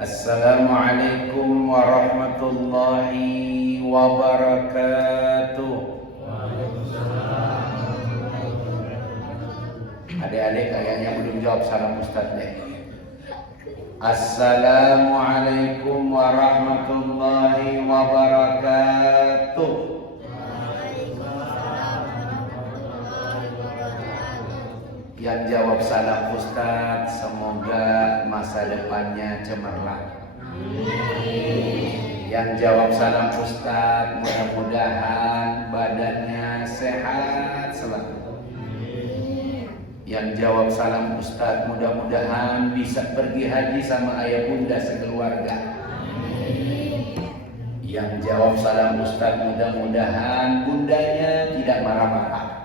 Assalamualaikum warahmatullahi wabarakatuh. Adik-adik kayaknya belum jawab salam Ustaz deh. Assalamualaikum warahmatullahi wabarakatuh. Yang jawab salam Ustaz, semoga masa depannya cemerlang. Yang jawab salam Ustaz, mudah-mudahan badannya sehat selalu. Yang jawab salam Ustaz, mudah-mudahan bisa pergi haji sama ayah bunda sekeluarga. Yang jawab salam Ustaz, mudah-mudahan bundanya tidak marah-marah.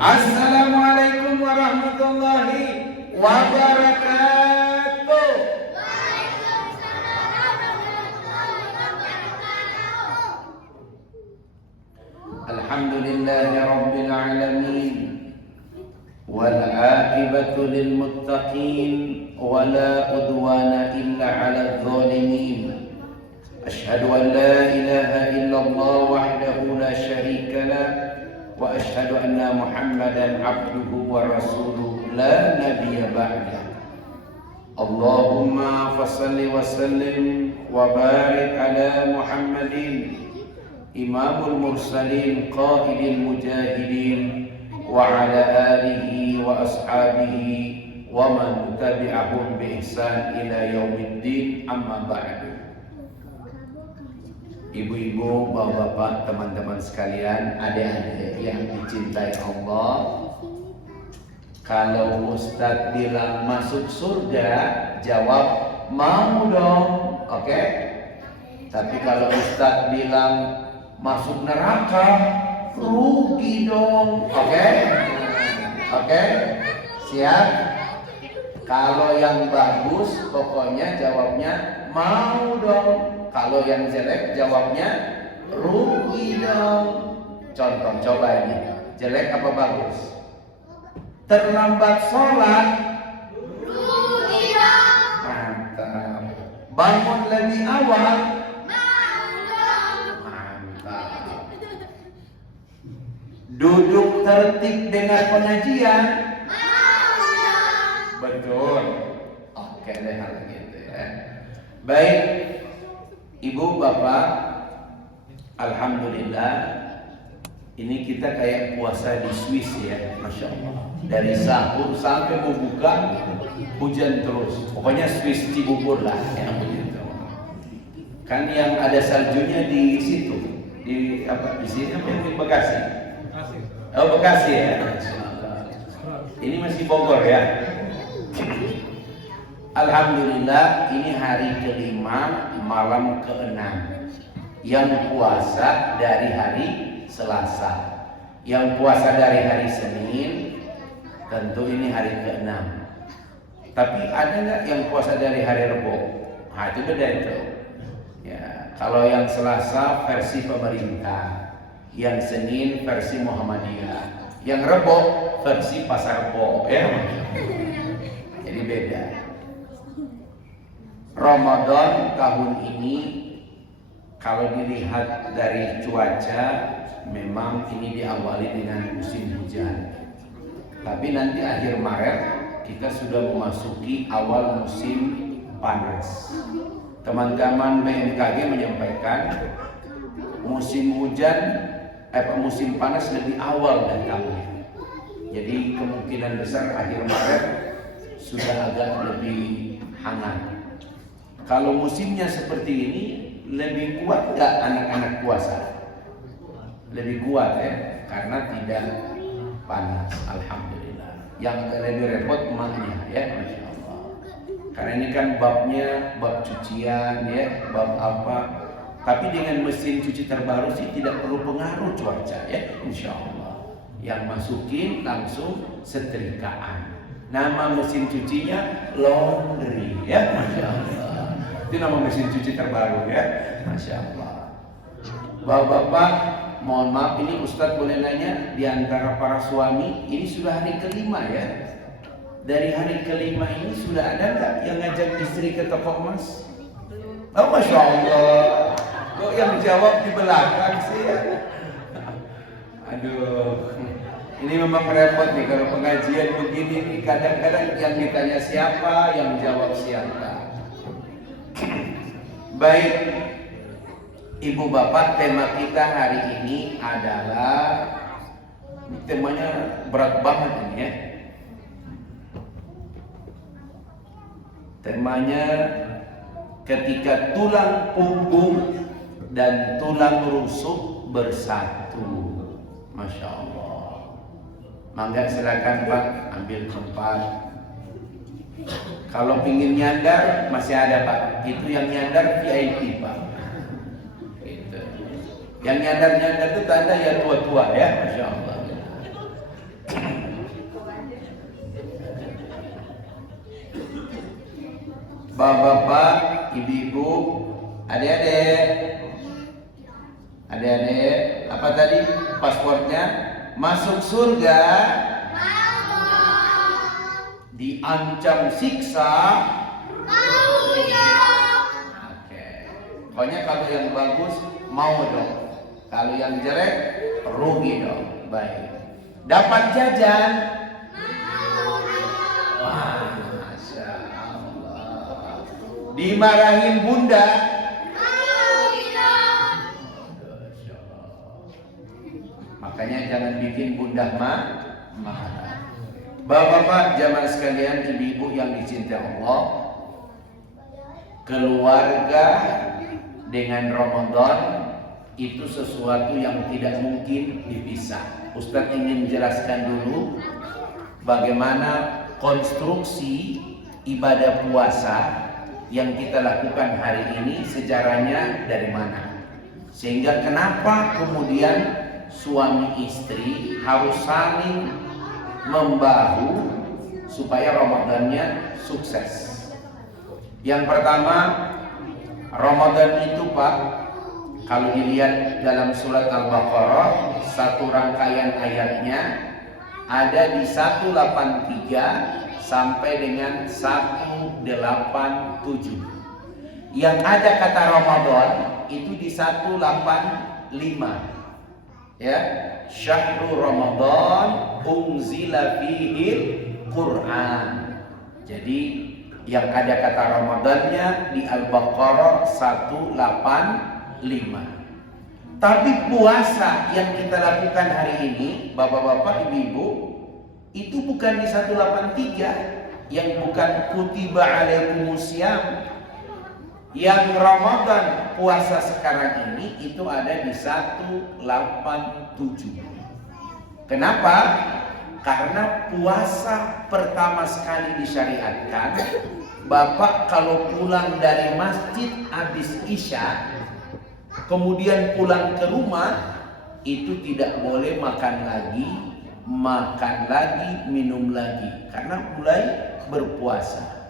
Assalamualaikum warahmatullahi wabarakatuh. Alhamdulillahi rabbil alamin. Wal aqibatu lil muttaqin wala udwana illa 'alal zalimin. Asyhadu an la ilaha illallah wahdahu la syarika lah wa asyhadu anna Muhammadan abduhu wa rasuluhu la nabiyya ba'da. Allahumma fassalli wa sallim wa barik ala Muhammadin imamul mursalin qaidil mujahidin wa ala alihi wa ashabihi wa man tabi'ahum bi ihsan ila yaumiddin, amma ba'du. Ibu-ibu, bapak-bapak, teman-teman sekalian, adik-adik yang dicintai Allah, kalau Ustadz bilang masuk surga, jawab mau dong, oke? Tapi kalau Ustadz bilang masuk neraka, rugi dong, oke? Oke? Siap? Kalau yang bagus, pokoknya jawabnya mau dong. Kalau yang jelek jawabnya rugi dong. Contoh, coba ini. Jelek apa bagus? Terlambat sholat rugi dong. Mantap. Bangun lebih awal mantap. Duduk tertib dengan pengajian betul. Oke deh kalau gitu ya. Baik. Ibu, bapak, alhamdulillah, ini kita kayak puasa di Swiss ya, masya Allah. Dari sahur sampai berbuka hujan terus. Pokoknya Swiss Cibubur lah yang begitu. Kan yang ada saljunya di situ, di apa? Di sini apa yang di Bekasi? Oh Bekasi ya. Ini masih Bogor ya. Alhamdulillah, ini hari kelima, malam keenam. Yang puasa dari hari Selasa, yang puasa dari hari Senin, tentu ini hari keenam. Tapi ada nggak yang puasa dari hari Rebo? Nah itu beda itu. Ya, kalau yang Selasa versi pemerintah, yang Senin versi Muhammadiyah, yang Rebo versi Pasar Po, ya. Jadi beda. Ramadan tahun ini kalau dilihat dari cuaca memang ini diawali dengan musim hujan. Tapi nanti akhir Maret kita sudah memasuki awal musim panas. Teman-teman BMKG menyampaikan musim musim panas lebih awal datangnya. Jadi kemungkinan besar akhir Maret sudah agak lebih hangat. Kalau musimnya seperti ini, lebih kuat gak anak-anak puasa? Lebih kuat ya, karena tidak panas. Alhamdulillah. Yang lebih repot emaknya ya, masya Allah. Karena ini kan babnya bab cucian ya, bab apa. Tapi dengan mesin cuci terbaru sih tidak perlu pengaruh cuaca ya, insya Allah. Yang masukin langsung setrikaan. Nama mesin cucinya laundry ya, masya Allah. Itu nama mesin cuci terbaru ya, masya Allah. Bapak-bapak, mohon maaf ini Ustadz boleh nanya, di antara para suami ini sudah hari kelima ya, dari hari kelima ini sudah ada nggak yang ngajak istri ke toko emas? Oh, Masya Allah. Kok yang jawab di belakang sih ya? Aduh, ini memang repot nih kalau pengajian begini nih. Kadang-kadang yang ditanya siapa, yang jawab siapa. Baik, Ibu Bapak, tema kita hari ini adalah, temanya berat banget ini ya. Temanya ketika tulang punggung dan tulang rusuk bersatu. Masya Allah. Mangga silakan Pak, ambil tempat. Kalau pingin nyandar masih ada Pak. Itu yang nyandar VIP Pak. Gitu. Yang nyandar itu tanda ya tua-tua ya, Masya Allah. Bapak-bapak, ibu-ibu, adik-adik, apa tadi pasportnya? Masuk surga, diancam siksa, mau ya. Oke. Pokoknya kalau yang bagus mau dong, kalau yang jelek rugi dong. Baik. Dapat jajan, wah, Masya Allah. Dimarahin bunda, makanya jangan bikin bunda marah. Bapak-bapak, jamaah sekalian, ibu-ibu yang dicintai Allah, keluarga dengan Ramadan itu sesuatu yang tidak mungkin dipisah. Ustadz ingin menjelaskan dulu bagaimana konstruksi ibadah puasa yang kita lakukan hari ini, sejarahnya dari mana, sehingga kenapa kemudian suami istri harus saling membahu supaya Ramadannya sukses. Yang pertama, Ramadan itu Pak, kalau dilihat dalam surat Al-Baqarah, satu rangkaian ayatnya ada di 183 sampai dengan 187. Yang ada kata Ramadan itu di 185. Ya, Syahrul Ramadan unzila fihil Quran. Jadi yang ada kata Ramadannya di Al-Baqarah 185. Tapi puasa yang kita lakukan hari ini, bapak-bapak, ibu-ibu, itu bukan di 183, yang bukan kutiba alaikumusiyam. Yang Ramadan puasa sekarang ini itu ada di 187. Kenapa? Karena puasa pertama sekali disyariatkan, Bapak kalau pulang dari masjid habis Isya, kemudian pulang ke rumah, itu tidak boleh makan lagi, minum lagi, karena mulai berpuasa.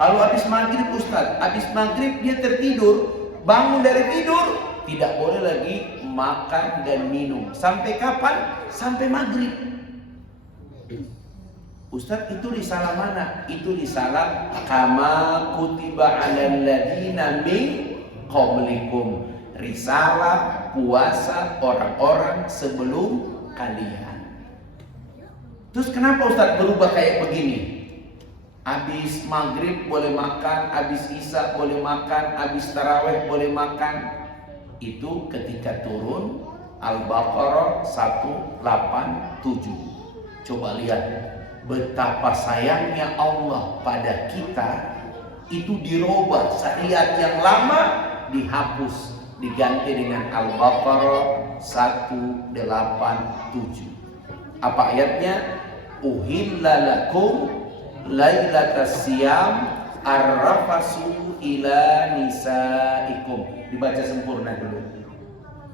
Kalau habis maghrib Ustaz, habis maghrib dia tertidur, bangun dari tidur, tidak boleh lagi makan dan minum. Sampai kapan? Sampai maghrib. Ustaz, itu risalah mana? Itu risalah kama kutiba 'alal ladzina min qablikum. Risalah puasa orang-orang sebelum kalian. Terus kenapa Ustaz berubah kayak begini? Habis maghrib boleh makan, habis isya boleh makan, habis tarawih boleh makan. Itu ketika turun Al-Baqarah 187. Coba lihat betapa sayangnya Allah pada kita. Itu dirubah, syariat yang lama dihapus, diganti dengan Al-Baqarah 187. Apa ayatnya? Uhilla lakum lailatas siyam arrafasu ila nisaikum. Dibaca sempurna dulu.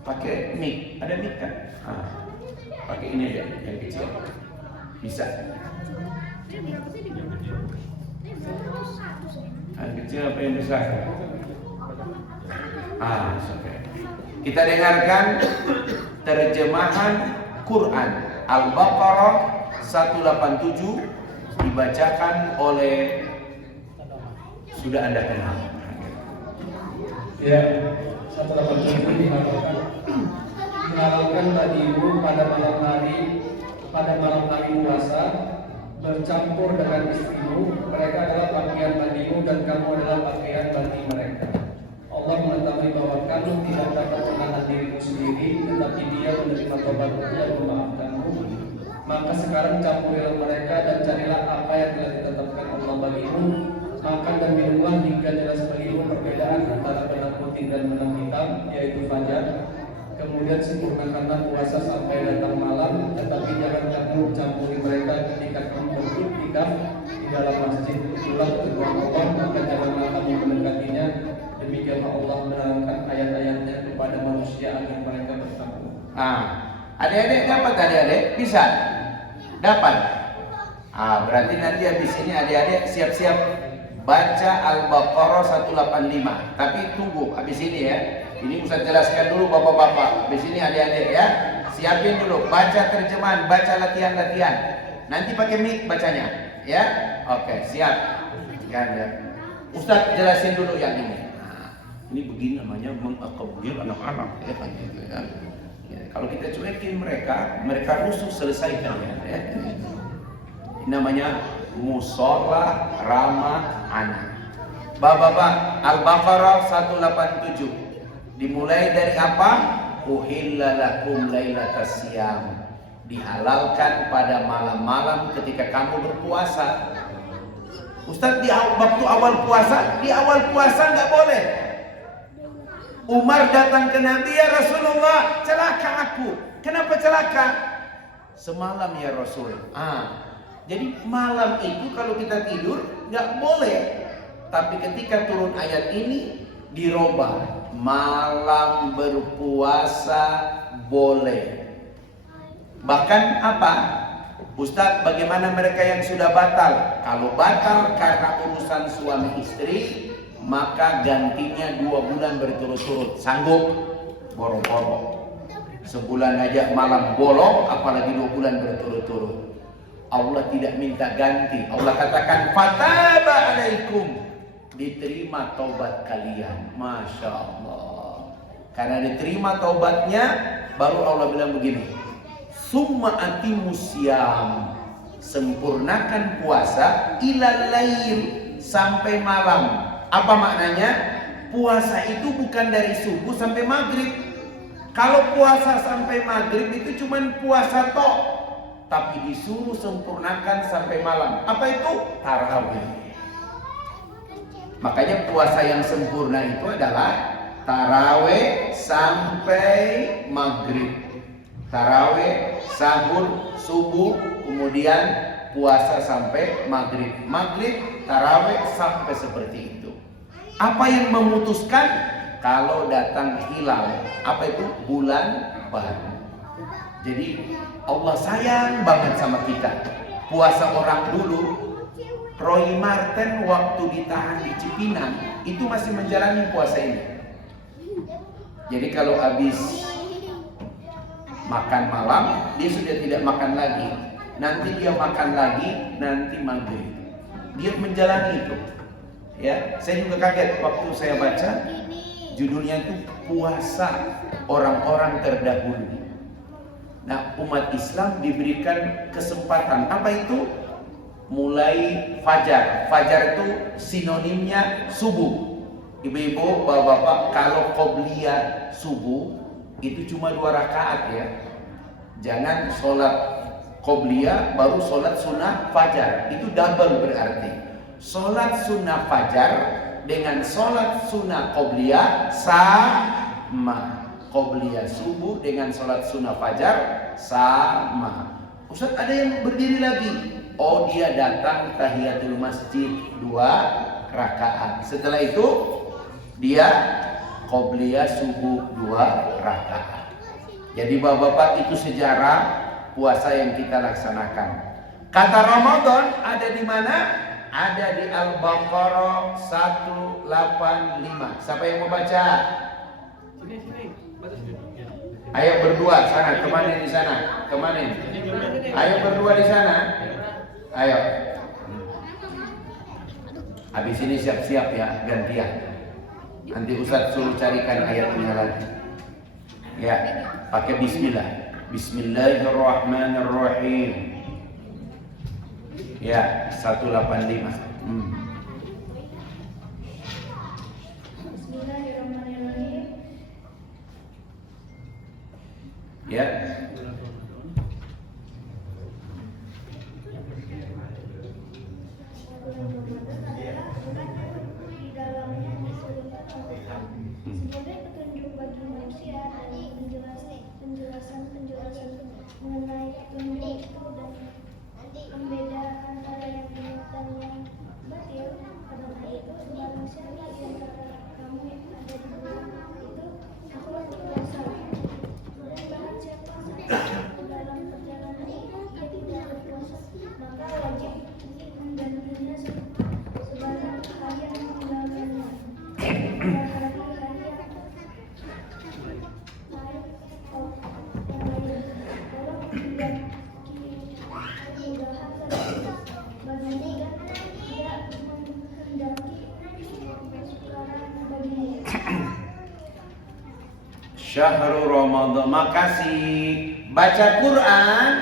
Pakai mic, ada mic kan? Pakai ini aja yang kecil. Bisa. Yang kecil apa yang besar? Sampai. Kita dengarkan terjemahan Quran Al-Baqarah 187 dibacakan oleh sudah Anda kenal. Ya, 187 dihalalkan bagimu pada malam hari puasa bercampur dengan istrimu, mereka adalah pakaian bagimu dan kamu adalah pakaian bagi mereka. Allah mengetahui bahwa kamu tidak dapat menahan dirimu sendiri, tetapi Dia menerima tobatmu dan memaafkanmu. Maka sekarang campurilah mereka dan carilah apa yang telah ditetapkan Allah bagimu. Makan dan minumlah hingga jelas bagimu perbedaan antara benang putih dan benang hitam, yaitu fajar. Kemudian sempurnakanlah puasa sampai datang malam, tetapi jangan kamu campuri mereka ketika kamu beriktikaf di dalam masjid. Itulah ketentuan Allah, maka janganlah kamu mendekatinya. Demikianlah Allah menerangkan ayat-ayatnya kepada manusia agar mereka bertakwa. Adik-adik dapat, adik-adik bisa dapat. Berarti nanti habis ini adik-adik siap-siap baca Al-Baqarah 185. Tapi tunggu habis ini ya. Ini Ustaz jelaskan dulu bapak-bapak. Habis ini adik-adik ya. Siapin dulu, baca terjemahan, baca latihan-latihan. Nanti pakai mic bacanya, ya. Oke, siap. Kan ya. Ustaz jelasin dulu yang ini. Ini begini namanya mengakabir anak-anak ya kan gitu ya. Kalau kita cuekin mereka rusuh selesaikan ya. Ini namanya musola ramah anak. Bapak-bapak, Al-Baqarah 187. Dimulai dari apa? Uhilla lakum lailatas siyam. Dihalalkan pada malam-malam ketika kamu berpuasa. Ustaz, di waktu awal puasa nggak boleh. Umar datang ke Nabi, ya Rasulullah, celaka aku. Kenapa celaka? Semalam ya Rasul. Jadi malam itu kalau kita tidur nggak boleh. Tapi ketika turun ayat ini dirubah. Malam berpuasa boleh. Bahkan apa? Ustaz, bagaimana mereka yang sudah batal? Kalau batal karena urusan suami istri, maka gantinya 2 bulan berturut-turut. Sanggup? Boro-boro. Sebulan aja malam bolong, apalagi 2 bulan berturut-turut. Allah tidak minta ganti. Allah katakan fataba alaikum. Diterima taubat kalian. Masya Allah. Karena diterima taubatnya, baru Allah bilang begini, summa atimus syiyam, sempurnakan puasa ilal lail, sampai malam. Apa maknanya? Puasa itu bukan dari subuh sampai maghrib. Kalau puasa sampai maghrib itu cuman puasa tok, tapi disuruh sempurnakan sampai malam. Apa itu? Tarawih. Makanya puasa yang sempurna itu adalah tarawih sampai maghrib. Tarawih, sahur, subuh, kemudian puasa sampai maghrib. Maghrib, tarawih sampai seperti itu. Apa yang memutuskan? Kalau datang hilal. Apa itu? Bulan baru. Jadi Allah sayang banget sama kita. Puasa orang dulu, Roy Martin waktu ditahan di Cipinang itu masih menjalani puasa ini. Jadi kalau habis makan malam, dia sudah tidak makan lagi. Nanti dia makan lagi, nanti maghrib. Dia menjalani itu. Ya, saya juga kaget waktu saya baca judulnya itu puasa orang-orang terdahulu. Nah, umat Islam diberikan kesempatan. Apa itu? Mulai fajar. Fajar itu sinonimnya subuh. Ibu-ibu, bapak-bapak, kalau qobliyah subuh itu cuma 2 rakaat ya. Jangan sholat qobliyah baru sholat sunnah fajar. Itu double berarti. Sholat sunnah fajar dengan sholat sunnah qobliyah sama. Qobliyah subuh dengan sholat sunnah fajar sama. Ustaz, ada yang berdiri lagi. Oh, dia datang tahiyatul masjid 2 rakaat. Setelah itu dia qobliyah subuh 2 rakaat. Jadi bapak-bapak, itu sejarah puasa yang kita laksanakan. Kata Ramadan ada di mana? Ada di Al-Baqarah 185. Siapa yang mau baca? Sini. Ayo berdua sana, kemana di sana? Kemana? Ayo berdua di sana. Ayo. Habis ini siap-siap ya, gantian. Nanti Ustadz suruh carikan ayatnya lagi. Ya, pakai bismillah. Bismillahirrahmanirrahim. Ya, 185. Bismillahirrahmanirrahim. Ya. Di dalamnya diselipkan Al-Quran sebagai petunjuk bagi manusia dan penjelasan mengenai petunjuk itu dan pembeda antara yang benar dan yang batil. Karena itu barang siapa di antara kamu yang ada di bulan itu aku yang salah. Dan barang siapa dalam perjalanan dia tidak berpuasa, maka wajib menggantinya sebanyak kalian meninggalkannya. Syahrul Ramadan. Makasih. Baca Quran.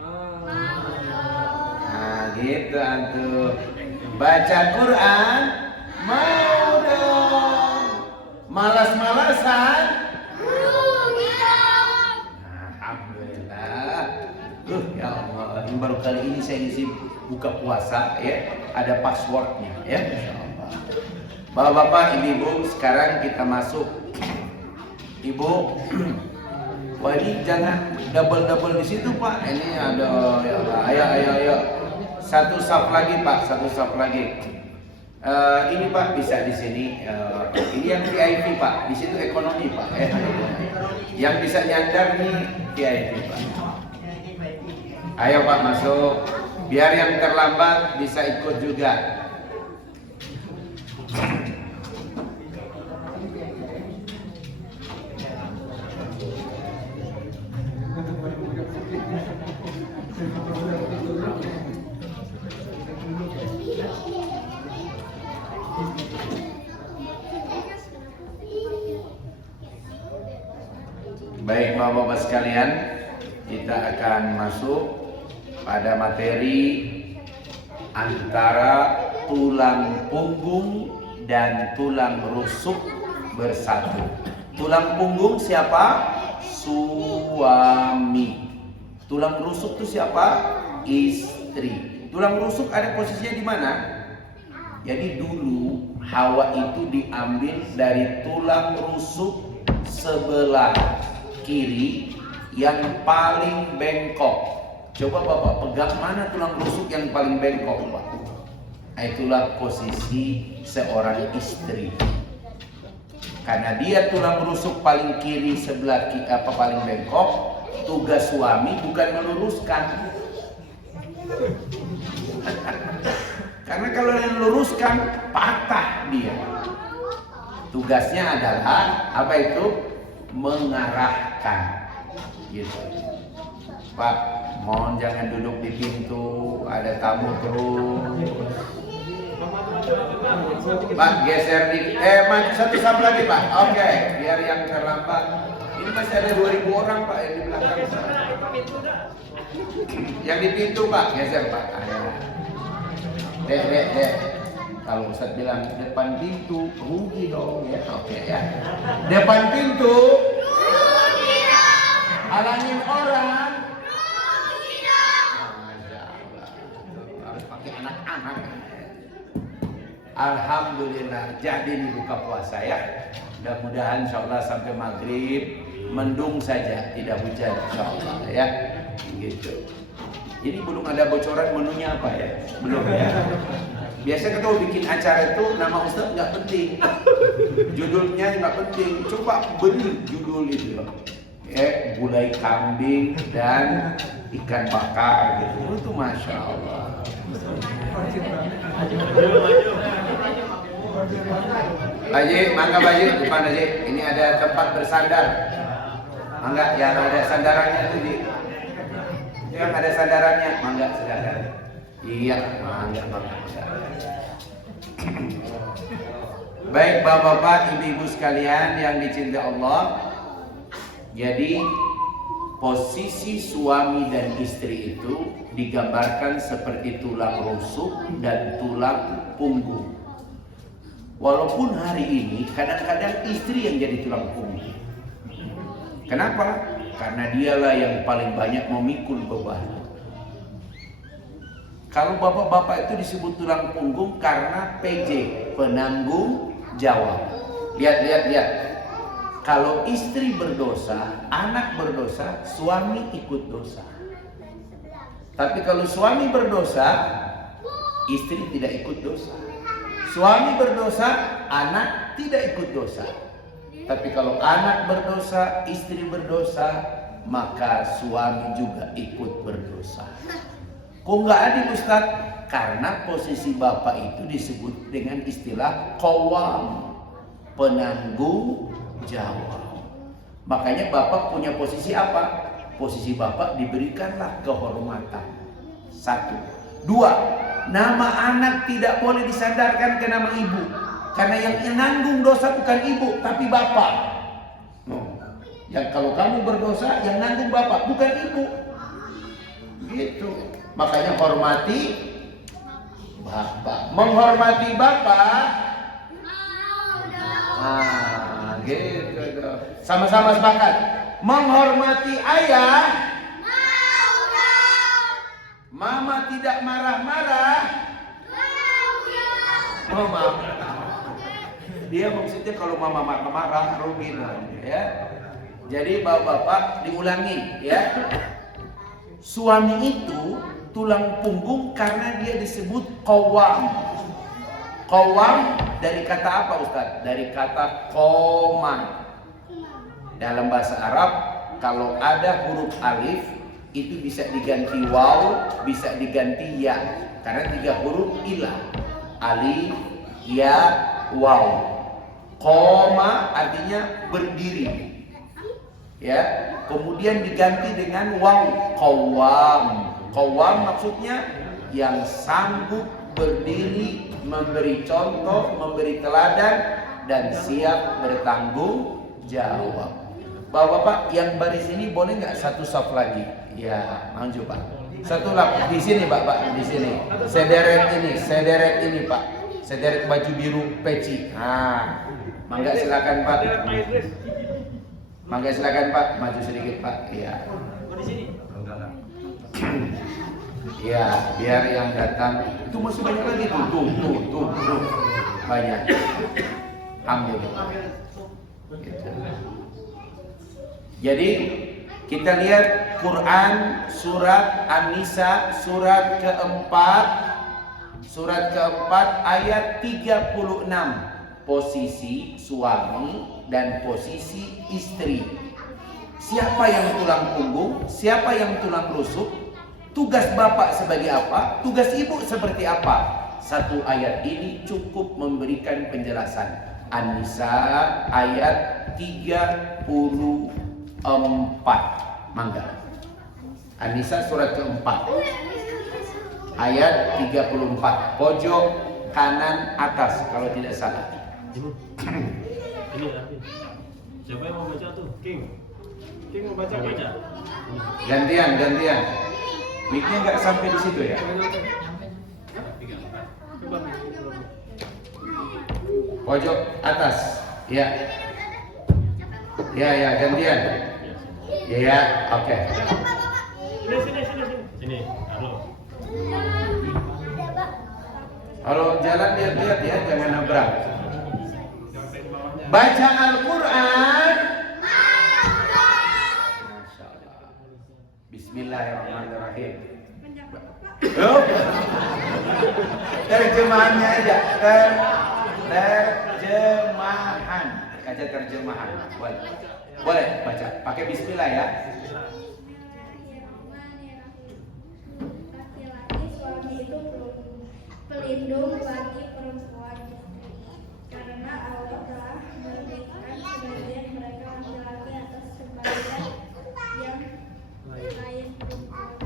Nah, gitu antum. Baca Quran. Mau dong. Malas-malasan. Alhamdulillah. Ya Allah. Ini baru kali ini saya ngisi buka puasa ya. Ada passwordnya ya. Insyaallah. Bapak-bapak, ibu-ibu, sekarang kita masuk. Ibu, wah ini jangan double di situ Pak. Ini ada, ya, ayo. Satu saf lagi Pak, satu saf lagi. Ini Pak bisa di sini. Ini yang VIP Pak, di situ ekonomi Pak. Yang bisa nyandar nih VIP Pak. Ayo Pak masuk. Biar yang terlambat bisa ikut juga. Baik Bapak-Bapak sekalian, kita akan masuk pada materi antara tulang punggung dan tulang rusuk bersatu. Tulang punggung siapa? Suami. Tulang rusuk itu siapa? Istri. Tulang rusuk ada posisinya di mana? Jadi dulu Hawa itu diambil dari tulang rusuk sebelah kiri yang paling bengkok. Coba Bapak pegang mana tulang rusuk yang paling bengkok Pak? Itulah posisi seorang istri. Karena dia tulang rusuk paling kiri sebelah paling bengkok, tugas suami bukan meluruskan. Karena kalau diluruskan patah dia. Tugasnya adalah apa itu? Mengarahkan. Gitu. Pak, mohon jangan duduk di pintu, ada tamu terus. Pak, geser di maju satu saf lagi Pak. Oke, biar yang terlambat. Ini masih ada 2000 orang Pak yang di belakang. Yang di pintu Pak, geser Pak. Dek. Kalau Ustadz bilang depan pintu, rugi dong ya. Oke ya. Depan pintu, rugi dong. Halangin orang, rugi dong. Harus pakai anak-anak. Alhamdulillah, jadi ini buka puasa ya. Mudah-mudahan insyaallah sampai maghrib mendung saja, tidak hujan insyaallah ya. Gitu. Ini belum ada bocoran menunya apa ya? Belum ya. Biasanya kalau bikin acara itu nama Ustaz nggak penting, judulnya nggak penting. Coba beri judul itu, gulai kambing dan ikan bakar gitu. Itu masya Allah. Baji, mangga Baji, depan Baji. Ini ada tempat bersandar. Mangga, yang ada sandarannya itu di. Yang ada sandarannya, mangga silakan. Iya, mangga. Baik bapak-bapak, ibu-ibu sekalian yang dicintai Allah. Jadi posisi suami dan istri itu digambarkan seperti tulang rusuk dan tulang punggung. Walaupun hari ini kadang-kadang istri yang jadi tulang punggung. Kenapa? Karena dialah yang paling banyak memikul beban. Kalau bapak-bapak itu disebut tulang punggung karena PJ, penanggung jawab. Lihat. Kalau istri berdosa, anak berdosa, suami ikut dosa. Tapi kalau suami berdosa, istri tidak ikut dosa. Suami berdosa, anak tidak ikut dosa. Tapi kalau anak berdosa, istri berdosa, maka suami juga ikut berdosa. Kok nggak adil Ustaz? Karena posisi bapak itu disebut dengan istilah qawwam, penanggung jawab. Makanya bapak punya posisi apa? Posisi bapak diberikanlah kehormatan. 1. 2. Nama anak tidak boleh disandarkan ke nama ibu. Karena yang menanggung dosa bukan ibu, tapi bapak. Yang kalau kamu berdosa, yang nanggung bapak, bukan ibu. Gitu. Makanya hormati bapak. Menghormati bapak. Gitu. Sama-sama sepakat. Menghormati ayah. Mama tidak marah-marah. Mama. Dia maksudnya kalau mama marah-marah rugi ya. Jadi bapak-bapak diulangi ya. Suami itu tulang punggung karena dia disebut qawwam. Qawwam dari kata apa Ustaz? Dari kata qoma. Dalam bahasa Arab kalau ada huruf alif itu bisa diganti waw, bisa diganti ya. Karena 3 huruf ilah. Alif, ya, waw. Qoma artinya berdiri. Ya, kemudian diganti dengan waw, qawwam. Qawwam maksudnya yang sanggup berdiri, memberi contoh, memberi teladan dan siap bertanggung jawab. Bapak-bapak yang baris ini boleh nggak satu saf lagi? Ya, maju Pak. Satu lap di sini Pak, di sini. Sederet ini Pak. Sederet baju biru peci. Nah, mangga silakan Pak. Mangga silakan Pak, maju sedikit Pak. Iya. Di sini. Iya, biar yang datang itu masih banyak lagi tuh. Banyak. Ambil. Gitu. Jadi kita lihat Quran surat An-Nisa surat keempat ayat 36. Posisi suami dan posisi istri. Siapa yang tulang punggung, siapa yang tulang rusuk, tugas bapak sebagai apa, tugas ibu seperti apa. Satu ayat ini cukup memberikan penjelasan. An-Nisa ayat 34. Mangga. An-Nisa surat keempat ayat 34, pojok kanan atas kalau tidak salah. Ini siapa yang mau baca tuh? King mau baca. Gantian. Mic-nya nggak sampai di situ ya. Pojok atas. Ya, gantian. Ya, oke. Sini. Kalau jalan lihat-lihat ya, jangan nabrak. Baca Al-Quran. Masya Allah. Bismillahirrahmanirrahim. Terjemahannya aja. Terjemahan. Kaca terjemahan. Boleh baca. Pakai Bismillah ya. Laki-laki suami itu pelindung bagi perempuan, karena Allah telah memberikan sebagian mereka laki-laki atas sebagian yang lain perempuan,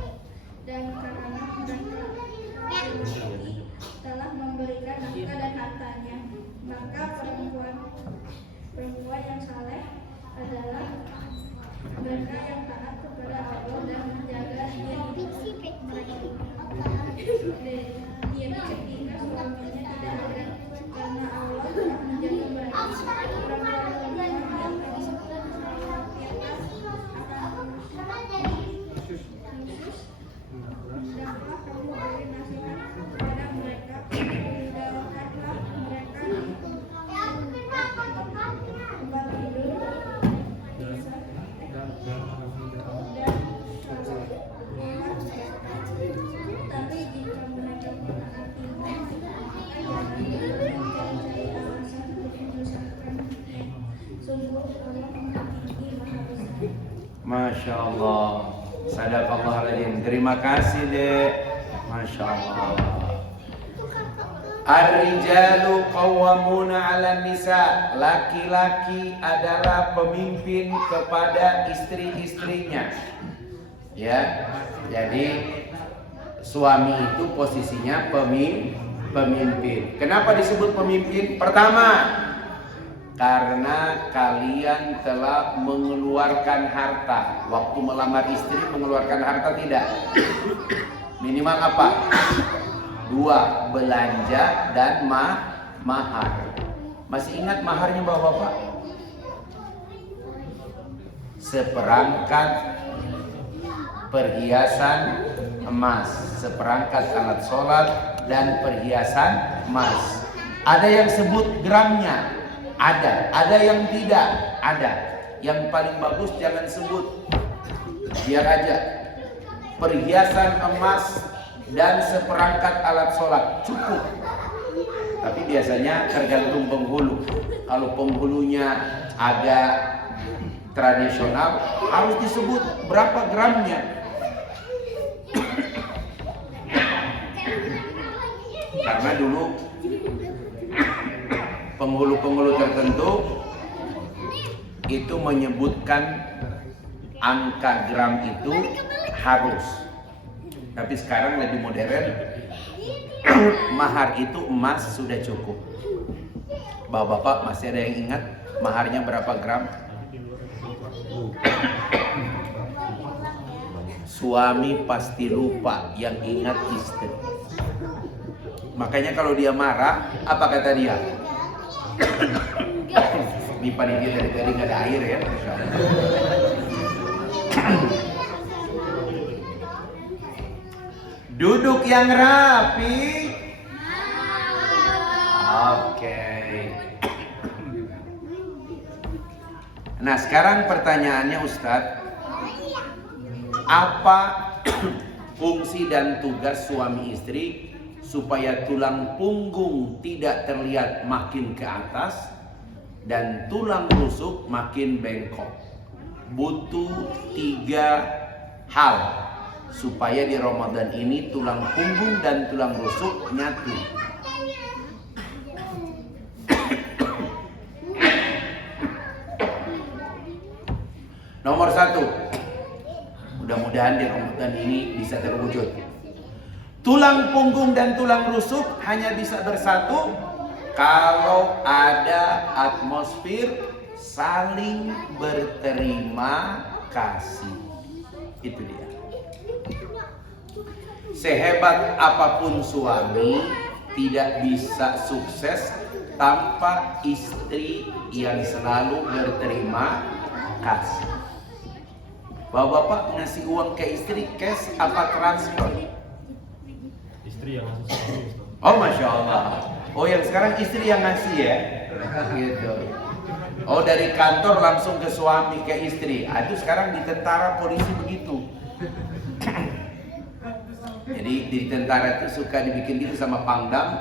dan karena mereka telah memberikan nafkah dan hartanya. Maka perempuan yang saleh adalah mereka yang taat kepada Allah dan menjaga dia ketika suaminya tidak ada, karena Allah telah menjaga mereka. Perempuan yang hendaklah kamu beri nasihat kepada mereka, mudahkanlah mereka tempat tidur tapi jika mereka menaati mencari alasan untuk menyusahkannya. Sungguh Allah Maha Tinggi, Maha Besar. Masya Allah. Sadaqallahul-Adzim. Terima kasih dek. Masya Allah. Ar-rijalu qawwamuna 'alan nisa. Laki-laki adalah pemimpin kepada istri-istrinya. Ya. Jadi suami itu posisinya pemimpin. Kenapa disebut pemimpin? Pertama, karena kalian telah mengeluarkan harta. Waktu melamar istri mengeluarkan harta tidak? Minimal apa? 2, belanja dan mahar. Masih ingat maharnya bapak-bapak? Seperangkat perhiasan emas, seperangkat alat sholat dan perhiasan emas. Ada yang sebut gramnya, ada yang tidak, ada. Yang paling bagus jangan sebut, biar aja perhiasan emas dan seperangkat alat sholat cukup. Tapi biasanya tergantung penghulu. Kalau penghulunya agak tradisional, harus disebut berapa gramnya. Karena dulu penghulu-penghulu tertentu itu menyebutkan angka gram itu harus. Tapi sekarang lebih modern, mahar itu emas sudah cukup. Bapak-bapak masih ada yang ingat maharnya berapa gram? Suami pasti lupa, yang ingat istri. Makanya kalau dia marah, apa kata dia? Ini panitia dari tadi nggak ada air ya. Duduk yang rapi. Oke. Nah sekarang pertanyaannya Ustadz, apa fungsi dan tugas suami istri supaya tulang punggung tidak terlihat makin ke atas dan tulang rusuk makin bengkok? Butuh 3 hal supaya di Ramadan ini tulang punggung dan tulang rusuk nyatu. Nomor 1, mudah-mudahan di Ramadan ini bisa terwujud. Tulang punggung dan tulang rusuk hanya bisa bersatu kalau ada atmosfer saling berterima kasih. Itu dia. Sehebat apapun suami tidak bisa sukses tanpa istri yang selalu berterima kasih. Bapak-bapak ngasih uang ke istri cash apa transfer? Istri yang ngasih suami. Oh Masya Allah. Oh yang sekarang istri yang ngasih ya? Gitu. Oh dari kantor langsung ke suami ke istri. Aduh sekarang di tentara polisi begitu. Jadi di tentara itu suka dibikin gitu sama Pangdam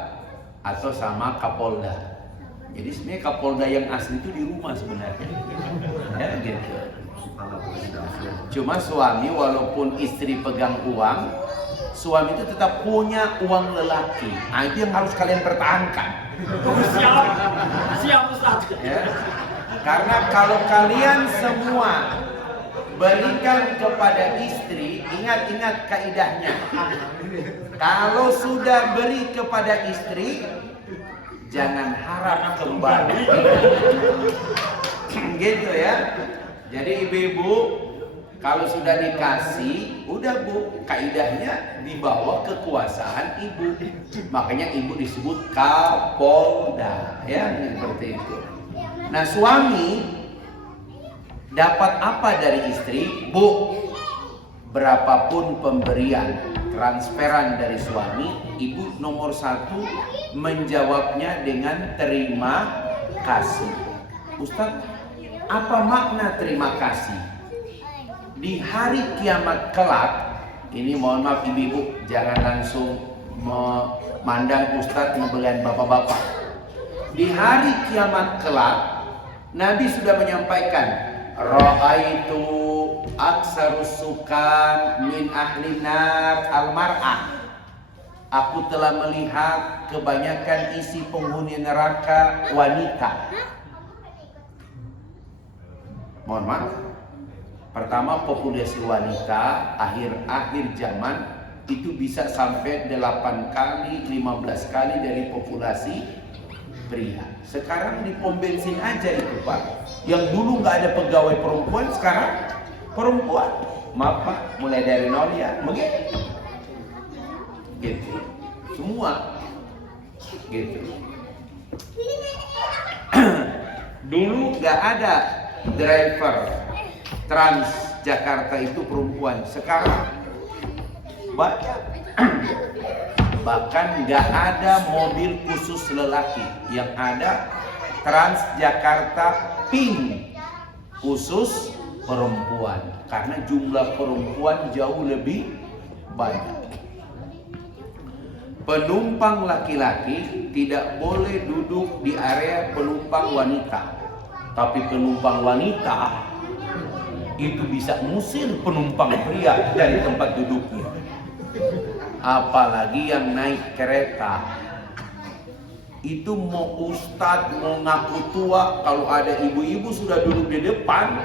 atau sama Kapolda. Jadi sebenarnya Kapolda yang asli itu di rumah sebenarnya. Ya gitu. Cuma suami walaupun istri pegang uang, suami itu tetap punya uang lelaki. Nah itu yang harus kalian pertahankan. Siap Ustaz. Ya. Karena kalau kalian semua berikan kepada istri, ingat-ingat kaidahnya. Kalau sudah beri kepada istri, jangan harap kembali. Gitu ya. Jadi ibu-ibu, kalau sudah dikasih, udah bu, kaidahnya dibawa kekuasaan ibu. Makanya ibu disebut kapolda, ya seperti itu. Nah suami dapat apa dari istri? Bu, berapapun pemberian transferan dari suami, ibu nomor satu menjawabnya dengan terima kasih. Ustaz, apa makna terima kasih? Di hari kiamat kelak, ini mohon maaf ibu-ibu, jangan langsung memandang Ustaz membelain bapak-bapak. Di hari kiamat kelak, Nabi sudah menyampaikan, ra'aitu aksarus sukan min ahli nar al-mar'ah. Aku telah melihat kebanyakan isi penghuni neraka wanita. Mohon maaf. Pertama, populasi wanita akhir zaman itu bisa sampai 8 kali, 15 kali dari populasi pria. Sekarang di pom bensin aja itu Pak. Yang dulu nggak ada pegawai perempuan, sekarang perempuan. Maaf Pak, mulai dari nol ya, begitu. Gitu. Semua. Gitu. Dulu nggak ada driver Trans Jakarta itu perempuan. Sekarang banyak. Bahkan nggak ada mobil khusus lelaki. Yang ada Trans Jakarta Pink khusus perempuan. Karena jumlah perempuan jauh lebih banyak. Penumpang laki-laki tidak boleh duduk di area penumpang wanita. Tapi penumpang wanita itu bisa musir penumpang pria dari tempat duduknya. Apalagi yang naik kereta. Itu mau ustadz, mau ngaku tua, kalau ada ibu-ibu sudah duduk di depan,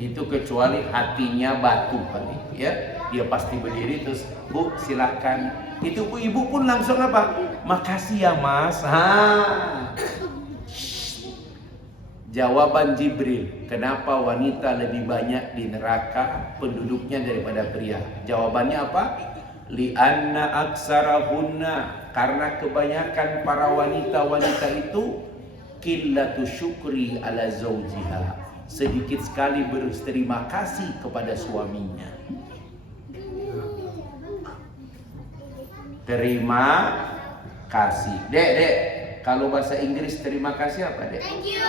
itu kecuali hatinya batu kali, ya. Dia pasti berdiri terus, Bu silakan. Itu ibu pun langsung apa? Makasih ya mas. Jawaban Jibril, kenapa wanita lebih banyak di neraka penduduknya daripada pria? Jawabannya apa? Li'anna aksarahunna, karena kebanyakan para wanita-wanita itu qillatu syukri ala zawjiha, sedikit sekali berterima kasih kepada suaminya. Terima kasih. Dek, kalau bahasa Inggris terima kasih apa, Dek? Thank you.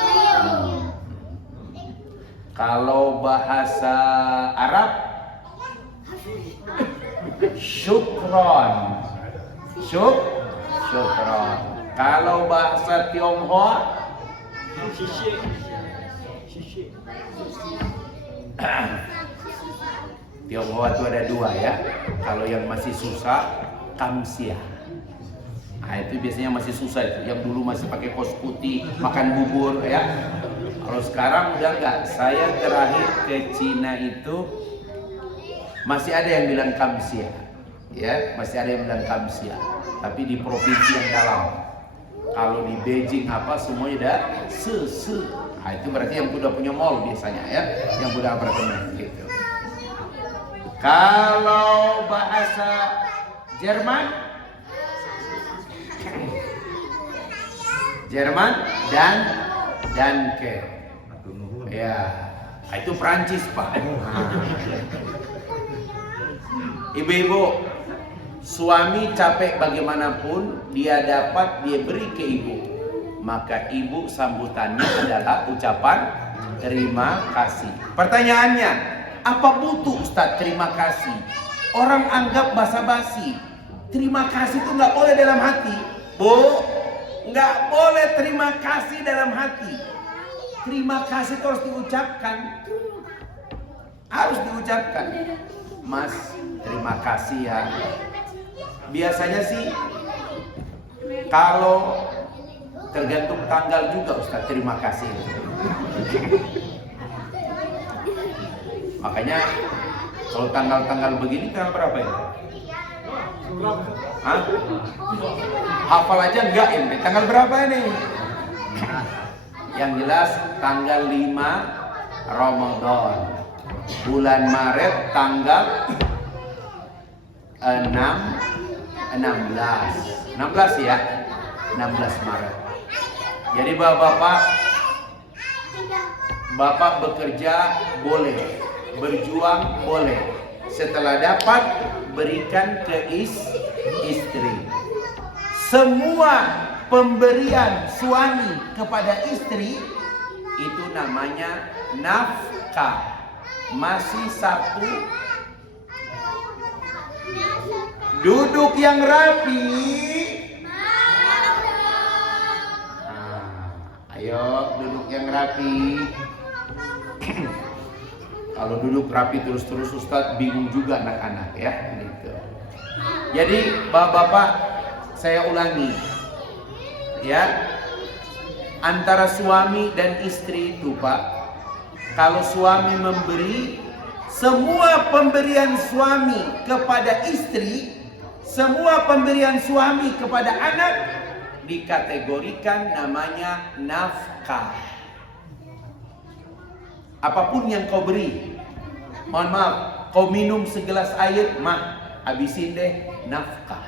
Kalau bahasa Arab syukron. Syukron. Kalau bahasa Tionghoa Tionghoa itu ada dua ya. Kalau yang masih susah kamsia. Nah itu biasanya masih susah itu. Yang dulu masih pakai kos putih, makan bubur ya. Kalau sekarang udah enggak. Saya terakhir ke Cina itu masih ada yang bilang kamsia. Ya, masih ada yang bilang kamsia. Tapi di provinsi yang dalam. Kalau di Beijing apa semuanya udah se. Nah, itu berarti yang udah punya mall biasanya ya, yang udah apartemen gitu. Kalau bahasa Jerman danke. Ya, itu Prancis Pak. Ibu-ibu, suami capek bagaimanapun dia beri ke ibu, maka ibu sambutannya adalah ucapan terima kasih. Pertanyaannya, apa butuh Ustaz terima kasih? Orang anggap basa-basi. Terima kasih itu nggak boleh dalam hati, Bu. Nggak boleh terima kasih dalam hati. Terima kasih itu harus diucapkan. Harus diucapkan. Mas, terima kasih ya. Biasanya sih kalau tergantung tanggal juga Ustaz terima kasih. Makanya kalau tanggal-tanggal begini tanggal berapa ya? Hah? Hafal aja enggak ini? Tanggal berapa ini? Yang jelas tanggal 5 Ramadan. Bulan Maret tanggal 16 ya. 16 Maret. Jadi Bapak bekerja boleh, berjuang boleh. Setelah dapat, berikan ke istri. Semua pemberian suami kepada istri itu namanya nafkah. Masih satu, duduk yang rapi. Ayo duduk yang rapi. Kalau duduk rapi terus-terus Ustadz bingung juga anak-anak ya gitu. Jadi bapak-bapak saya ulangi ya, antara suami dan istri itu Pak, kalau suami memberi, semua pemberian suami kepada istri, semua pemberian suami kepada anak dikategorikan namanya nafkah. Apapun yang kau beri, mohon maaf, kau minum segelas air, habisin deh, nafkah.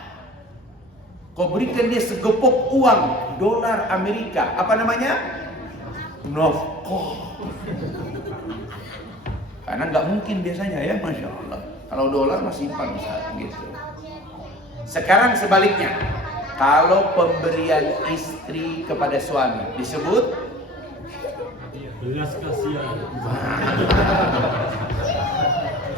Kau berikan dia segepok uang dolar Amerika, apa namanya? Nafkah. Karena nggak mungkin biasanya ya, Masya Allah. Kalau dolar masih simpan gitu. Sekarang sebaliknya, kalau pemberian istri kepada suami disebut belas kasihan.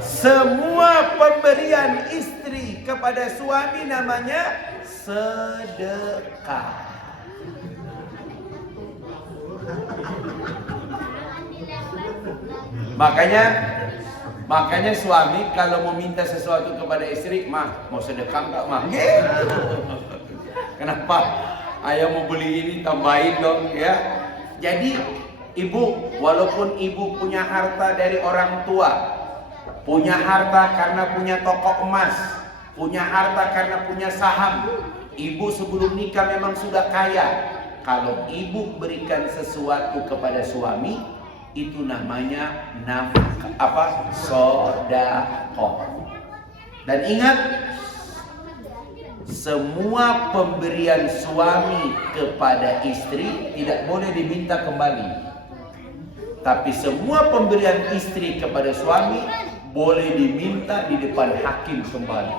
Semua pemberian istri kepada suami namanya sedekah. Makanya suami kalau mau minta sesuatu kepada istri, mau sedekah enggak, gitu. Kenapa? Ayah mau beli ini, tambahin dong ya. Jadi ibu, walaupun ibu punya harta dari orang tua, punya harta karena punya toko emas, punya harta karena punya saham, ibu sebelum nikah memang sudah kaya. Kalau ibu berikan sesuatu kepada suami, itu namanya nafkah, sedekah. Dan ingat, semua pemberian suami kepada istri tidak boleh diminta kembali. Tapi semua pemberian istri kepada suami boleh diminta di depan hakim kembali.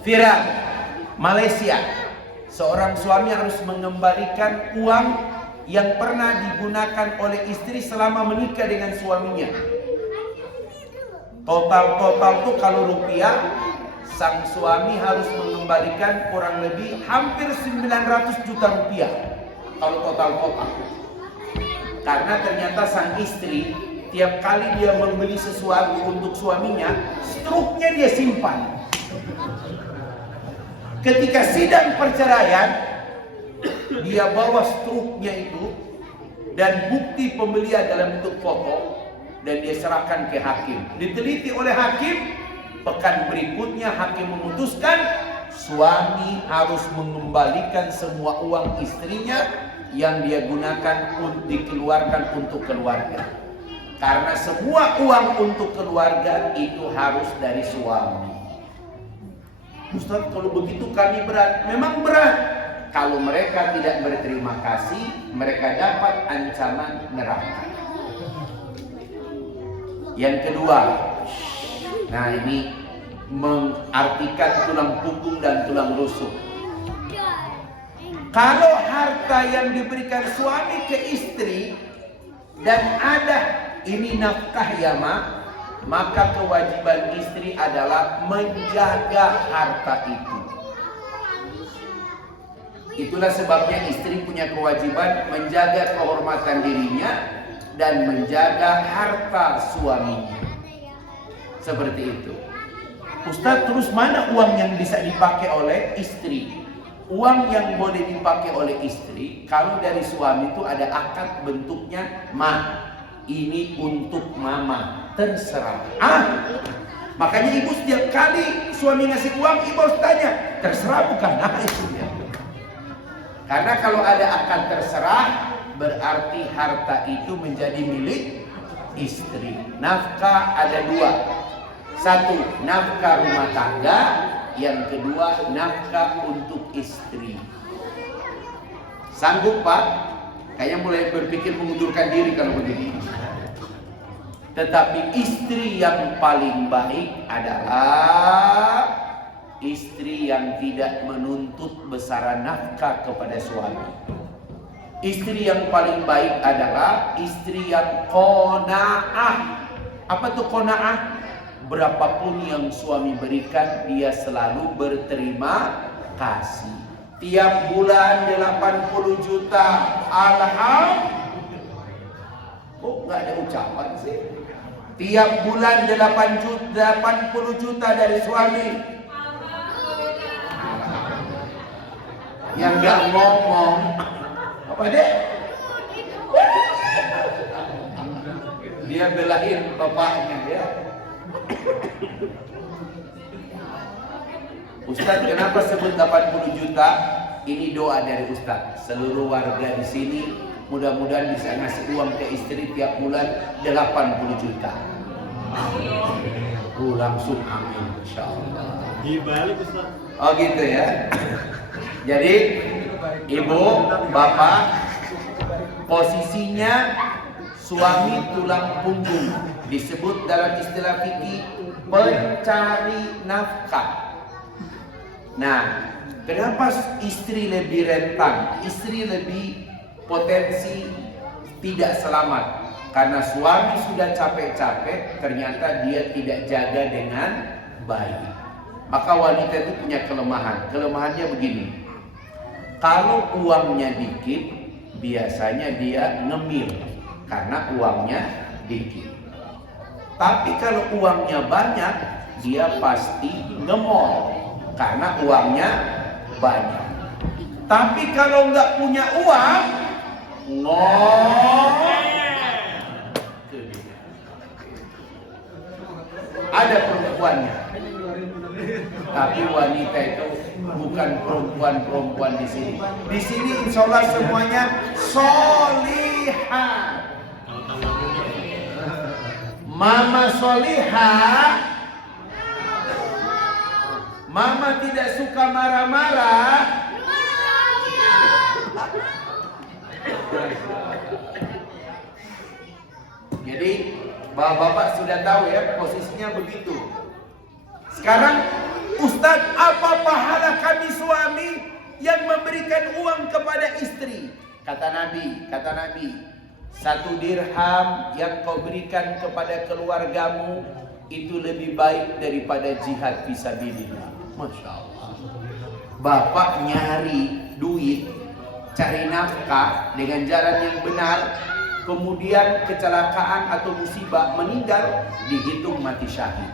Viral Malaysia, seorang suami harus mengembalikan uang yang pernah digunakan oleh istri selama menikah dengan suaminya. Total tuh kalau rupiah, sang suami harus mengembalikan kurang lebih hampir 900 juta rupiah. Kalau total. Karena ternyata sang istri tiap kali dia membeli sesuatu untuk suaminya, struknya dia simpan. Ketika sidang perceraian, dia bawa struknya itu dan bukti pembelian dalam bentuk foto dan dia serahkan ke hakim. Diteliti oleh hakim, pekan berikutnya hakim memutuskan suami harus mengembalikan semua uang istrinya yang dia gunakan untuk dikeluarkan untuk keluarga. Karena semua uang untuk keluarga itu harus dari suami. Ustaz, kalau begitu kami berat. Memang berat. Kalau mereka tidak berterima kasih, mereka dapat ancaman neraka. Yang kedua, nah ini mengartikan tulang punggung dan tulang rusuk. Kalau harta yang diberikan suami ke istri dan ada ini nafkah ya maka kewajiban istri adalah menjaga harta itu. Itulah sebabnya istri punya kewajiban menjaga kehormatan dirinya dan menjaga harta suaminya. Seperti itu. Ustaz, terus mana uang yang bisa dipakai oleh istri? Uang yang boleh dipakai oleh istri kalau dari suami itu ada akad bentuknya ini untuk mama, terserah. Makanya ibu setiap kali suami ngasih uang, ibu harus tanya, terserah bukan? Itu dia. Karena kalau ada akan terserah, berarti harta itu menjadi milik istri. Nafkah ada dua. Satu, nafkah rumah tangga. Yang kedua, nafkah untuk istri. Sanggup Pak? Kayaknya mulai berpikir mengundurkan diri kalau begini. Tetapi istri yang paling baik adalah istri yang tidak menuntut besaran nafkah kepada suami. Istri yang paling baik adalah istri yang qanaah. Apa tuh qanaah? Berapapun yang suami berikan, dia selalu berterima kasih. Tiap bulan 80 juta. Alhamdulillah. Kok nggak ada ucapan sih? Tiap bulan 80 juta dari suami. Yang nggak ngomong apa deh? Dia belain bapaknya ya. Ustaz, kenapa sebut 80 juta? Ini doa dari Ustaz. Seluruh warga di sini mudah-mudahan bisa ngasih uang ke istri tiap bulan 80 juta. Langsung amin, insyaallah. Dibalik Ustaz. Oh gitu ya. Jadi ibu, bapak, posisinya suami tulang punggung, disebut dalam istilah fikih pencari nafkah. Nah, kenapa istri lebih rentan, istri lebih potensi tidak selamat? Karena suami sudah capek-capek, ternyata dia tidak jaga dengan baik. Maka wanita itu punya kelemahan. Kelemahannya begini. Kalau uangnya dikit, biasanya dia ngemil karena uangnya dikit. Tapi kalau uangnya banyak, dia pasti ngemol karena uangnya banyak. Tapi kalau nggak punya uang, ada perempuannya. Tapi wanita itu bukan perempuan-perempuan di sini. Di sini insya Allah semuanya solihah. Mama solihah. Mama tidak suka marah-marah. Jadi bapak-bapak sudah tahu ya posisinya begitu. Sekarang Ustadz, apa pahala kami suami yang memberikan uang kepada istri? Kata Nabi, 1 dirham yang kau berikan kepada keluargamu itu lebih baik daripada jihad fisabilillah. Masya Allah. Bapak nyari duit, cari nafkah dengan jalan yang benar, kemudian kecelakaan atau musibah, meninggal, dihitung mati syahid.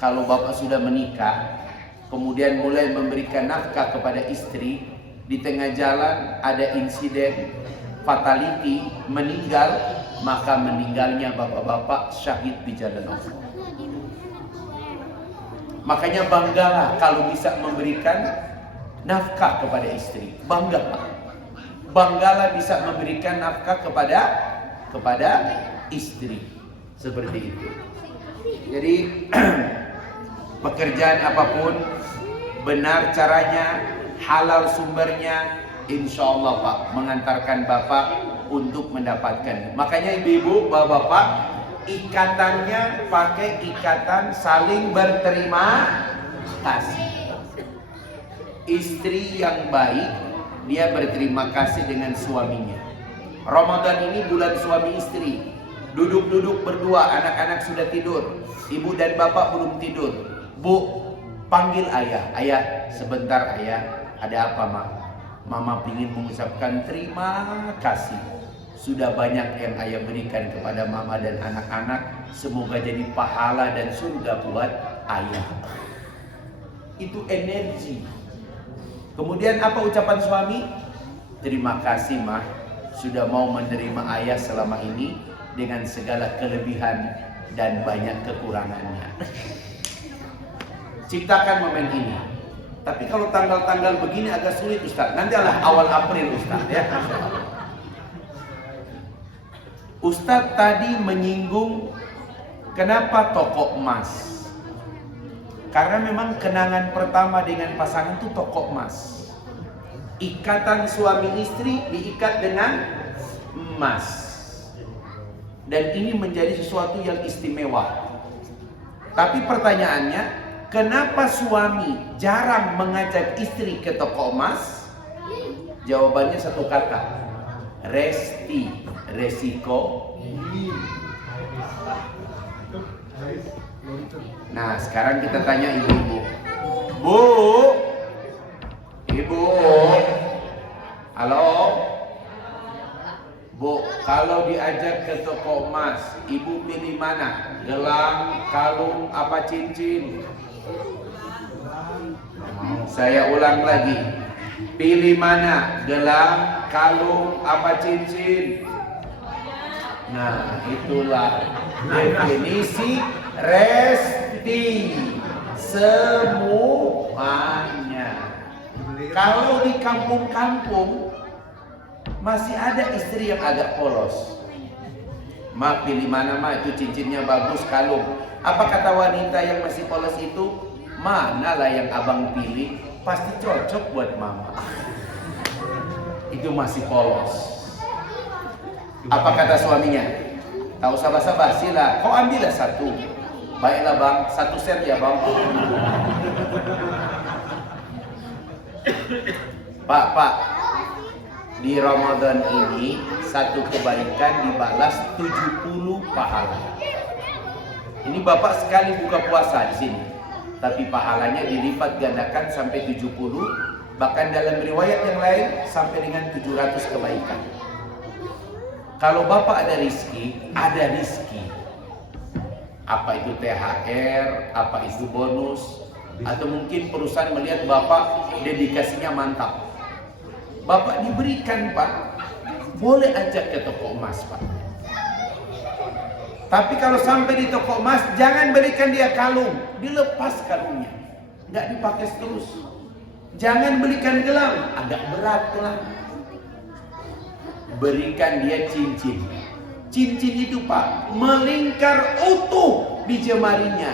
Kalau bapak sudah menikah, kemudian mulai memberikan nafkah kepada istri, di tengah jalan ada insiden fatality, meninggal, maka meninggalnya bapak-bapak syahid di jalan Allah. Makanya banggalah kalau bisa memberikan nafkah kepada istri. Bangga Pak. Banggalah bisa memberikan nafkah kepada istri. Seperti itu. Jadi pekerjaan apapun, benar caranya, halal sumbernya, insya Allah Pak, mengantarkan Bapak untuk mendapatkan. Makanya ibu-ibu, bapak-bapak, ikatannya pakai ikatan saling berterima kasih. Istri yang baik, dia berterima kasih dengan suaminya. Ramadan ini bulan suami istri. Duduk-duduk berdua, anak-anak sudah tidur, ibu dan bapak belum tidur. Bu, panggil ayah. Ayah, sebentar ayah, ada apa Ma? Mama ingin mengucapkan terima kasih. Sudah banyak yang ayah berikan kepada mama dan anak-anak. Semoga jadi pahala dan surga buat ayah. Itu energi. Kemudian apa ucapan suami? Terima kasih Ma, sudah mau menerima ayah selama ini dengan segala kelebihan dan banyak kekurangannya. Ciptakan momen ini. Tapi kalau tanggal-tanggal begini agak sulit Ustaz. Nanti adalah awal April Ustaz ya. Ustaz tadi menyinggung kenapa toko emas. Karena memang kenangan pertama dengan pasangan itu toko emas. Ikatan suami istri diikat dengan emas. Dan ini menjadi sesuatu yang istimewa. Tapi pertanyaannya, kenapa suami jarang mengajak istri ke toko emas? Jawabannya satu kata. Resti, resiko. Nah, sekarang kita tanya ibu-ibu. Bu, ibu, halo, bu, kalau diajak ke toko emas, ibu pilih mana? Gelang, kalung, apa cincin? Saya ulang lagi. Pilih mana? Gelang, kalung, apa cincin? Nah, itulah definisi resti. Semuanya. Kalau di kampung-kampung masih ada istri yang agak polos. Ma, pilih mana ma? Itu cincinnya bagus, kalung. Apa kata wanita yang masih polos itu? Manalah yang abang pilih, pasti cocok buat mama. Itu masih polos. Apa kata suaminya? Tak usah basa-basi lah, kau ambillah satu. Baiklah bang, 1 set ya bang. Pak, di Ramadan ini satu kebaikan dibalas 70 pahala. Ini bapak sekali buka puasa di sini, tapi pahalanya dilipat gandakan sampai 70, bahkan dalam riwayat yang lain sampai dengan 700 kebaikan. Kalau bapak ada rizki, ada rizki. Apa itu THR, apa itu bonus, atau mungkin perusahaan melihat bapak dedikasinya mantap. Bapak diberikan pak, boleh ajak ke toko emas pak. Tapi kalau sampai di toko emas, jangan berikan dia kalung, dilepas kalungnya, nggak dipakai terus. Jangan belikan gelang, agak berat gelang. Berikan dia cincin. Cincin itu pak, melingkar utuh di jemarinya,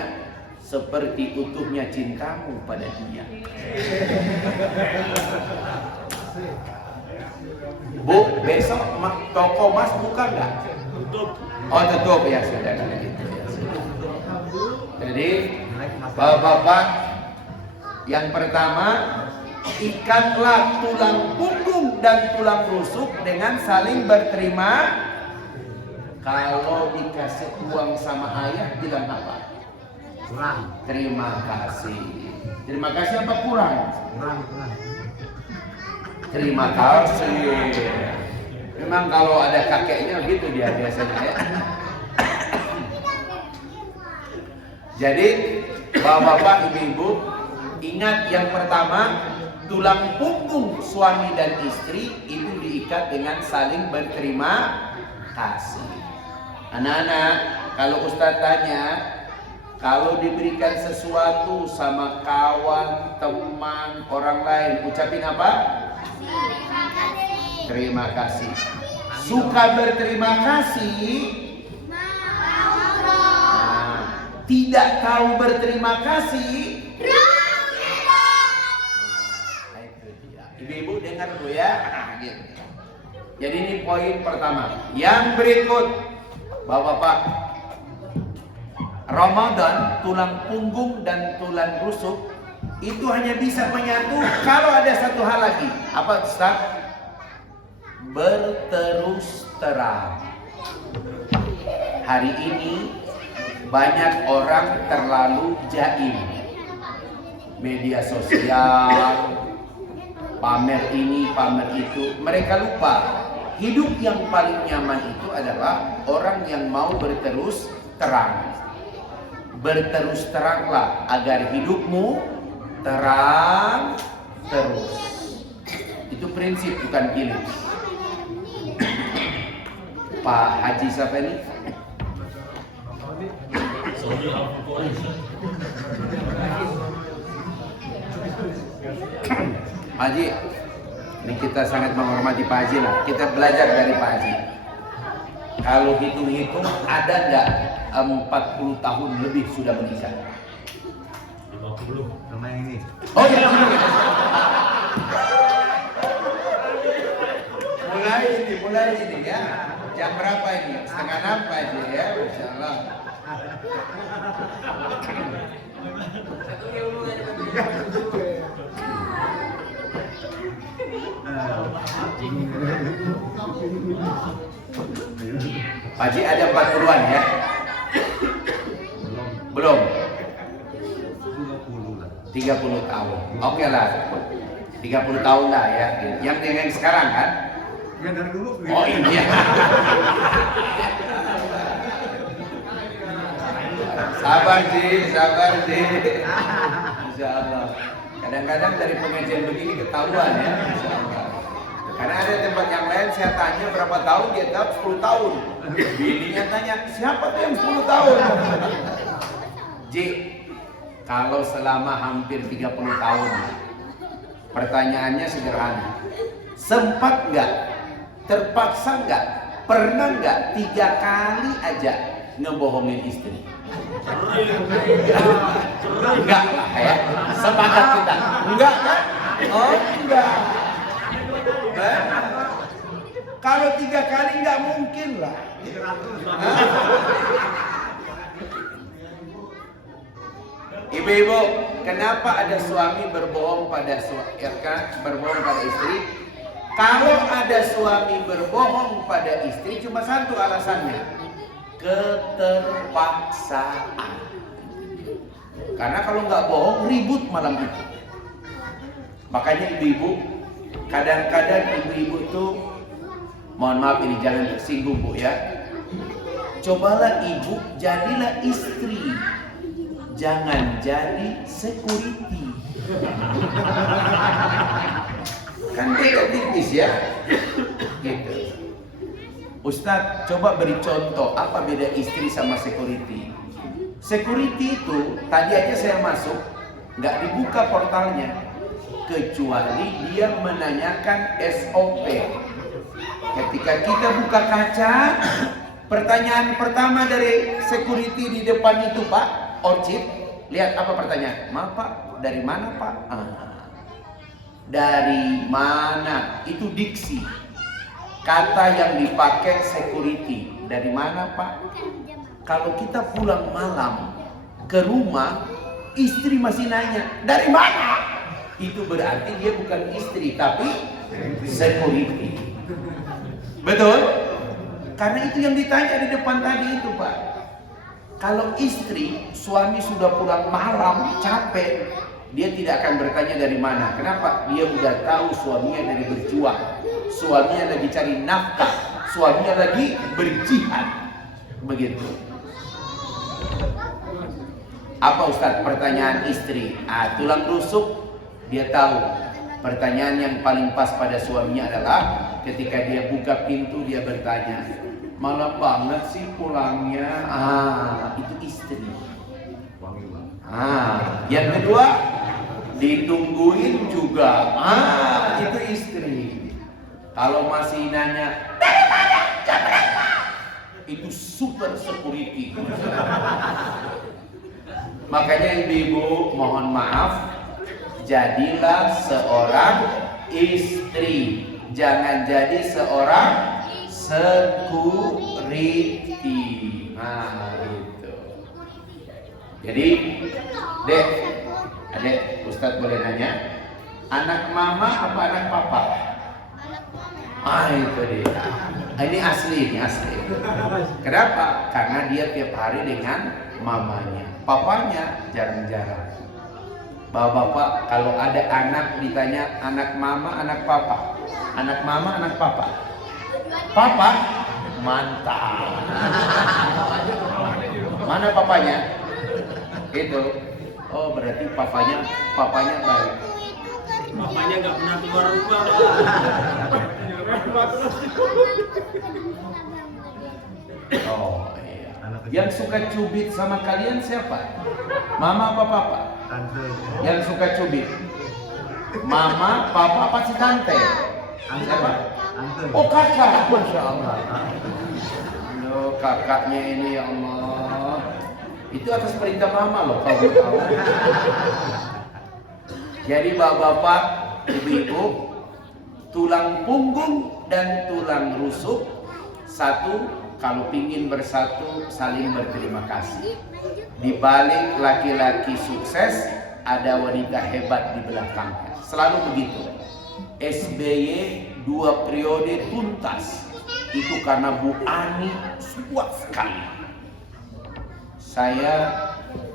seperti utuhnya cintamu pada dia. Bu, besok toko emas buka nggak? Tutup. Oh tutup ya sudah gitu ya. Jadi bapak-bapak, yang pertama, ikatlah tulang punggung dan tulang rusuk dengan saling berterima. Kalau dikasih uang sama ayah bilang apa? Kurang. Terima kasih. Terima kasih apa kurang? Kurang. Terima kasih. Memang kalau ada kakeknya gitu dia biasanya ya. Jadi bapak-bapak, ibu-ibu, ingat yang pertama, tulang punggung suami dan istri itu diikat dengan saling berterima kasih. Anak-anak, kalau Ustadz tanya, kalau diberikan sesuatu sama kawan, teman, orang lain, ucapin apa? Terima kasih. Suka berterima kasih. Nah, tidak tahu berterima kasih. Ibu-ibu dengar dulu ya. Jadi ini poin pertama. Yang berikut, bapak-bapak, Ramadan, tulang punggung dan tulang rusuk itu hanya bisa menyatu kalau ada satu hal lagi. Apa Ustaz? Berterus terang. Hari ini banyak orang terlalu jaim. Media sosial, pamer ini, pamer itu. Mereka lupa hidup yang paling nyaman itu adalah orang yang mau berterus terang. Berterus teranglah agar hidupmu terang terus. Itu prinsip, bukan pilih. Pak Haji siapa ini? Sony Al-Bukhari. Haji, ini kita sangat menghormati Pak Haji lah. Kita belajar dari Pak Haji. Kalau hitung-hitung ada nggak 40 tahun lebih sudah menikah? 50 sama yang ini. Oh ya. mulai ini ya. Jam berapa ini? Setengah 6 Pak Haji ya, Masya Allah. Pak Haji ada 40-an ya? Belum. 30 lah. 30 tahun. Oke lah. 30 tahun lah ya. Yang sekarang kan? Ya dari dulu. Oh iya. Sabar sih. Insya Allah. Kadang-kadang dari pengajian begini ketahuan ya. Insya Allah. Karena ada tempat yang lain saya tanya berapa tahun, dia jawab 10 tahun. Bininya tanya, siapa tuh yang 10 tahun? Ji, kalau selama hampir 30 tahun, pertanyaannya sederhana. Sempat nggak? Terpaksa nggak? Pernah nggak 3 kali aja ngebohongin istri? Enggak lah ya. Sepakat kita. Enggak kan? Oh enggak. Kalau 3 kali nggak mungkin lah. Ibu-ibu, kenapa ada suami berbohong pada istri? Kalau ada suami berbohong pada istri cuma satu alasannya, keterpaksaan. Karena kalau nggak bohong ribut malam itu. Makanya ibu-ibu, kadang-kadang ibu-ibu itu, mohon maaf ini jangan tersinggung Bu ya. Cobalah ibu jadilah istri, jangan jadi security. Kan beda tipis ya. Gitu. Ustadz, coba beri contoh apa beda istri sama security. Security itu tadi aja saya masuk, nggak dibuka portalnya kecuali dia menanyakan SOP. Ketika kita buka kaca, pertanyaan pertama dari security di depan itu Pak, Orchid, lihat apa pertanyaan? Maaf Pak, dari mana Pak? Dari mana? Itu diksi. Kata yang dipakai security. Dari mana Pak? Kalau kita pulang malam ke rumah, istri masih nanya, dari mana? Itu berarti dia bukan istri, tapi security. Betul? Karena itu yang ditanya di depan tadi itu Pak. Kalau istri, suami sudah pulang malam, capek, dia tidak akan bertanya dari mana. Kenapa? Dia udah tahu suaminya lagi berjuang, suaminya lagi cari nafkah, suaminya lagi berjihad. Begitu. Apa Ustadz pertanyaan istri? Tulang rusuk, dia tahu. Pertanyaan yang paling pas pada suaminya adalah ketika dia buka pintu dia bertanya, malam banget sih pulangnya. Itu istri. Yang kedua, ditungguin juga. Itu istri. Kalau masih nanya, dari mana? Jam berapa? Itu super security. Makanya ibu-ibu mohon maaf, jadilah seorang istri, jangan jadi seorang security. Gitu. Jadi, Dek, Adek, Ustadz boleh nanya, anak mama apa anak papa? Itu dia. Ini asli. Kenapa? Karena dia tiap hari dengan mamanya. Papanya jarang-jarang. Bapak-bapak, kalau ada anak ditanya anak mama, anak papa. Anak mama, anak papa. Papa? Mantap. Mana papanya? Itu. Oh, berarti papanya baik. Bapaknya nggak pernah keluar rumah. Oh iya. Anak kecil. Yang suka cubit sama kalian siapa? Mama apa papa? Tante. Yang suka cubit? Mama, papa apa si tante? Siapa? Tante. Oh kakak, masya Allah. Loh kakaknya ini ya Allah. Itu atas perintah mama loh kalau tahu. Jadi bapak-bapak, ibu-ibu, tulang punggung dan tulang rusuk satu, kalau pingin bersatu saling berterima kasih. Di balik laki-laki sukses ada wanita hebat di belakangnya. Selalu begitu. SBY 2 periode tuntas. Itu karena Bu Ani kuat sekali. Saya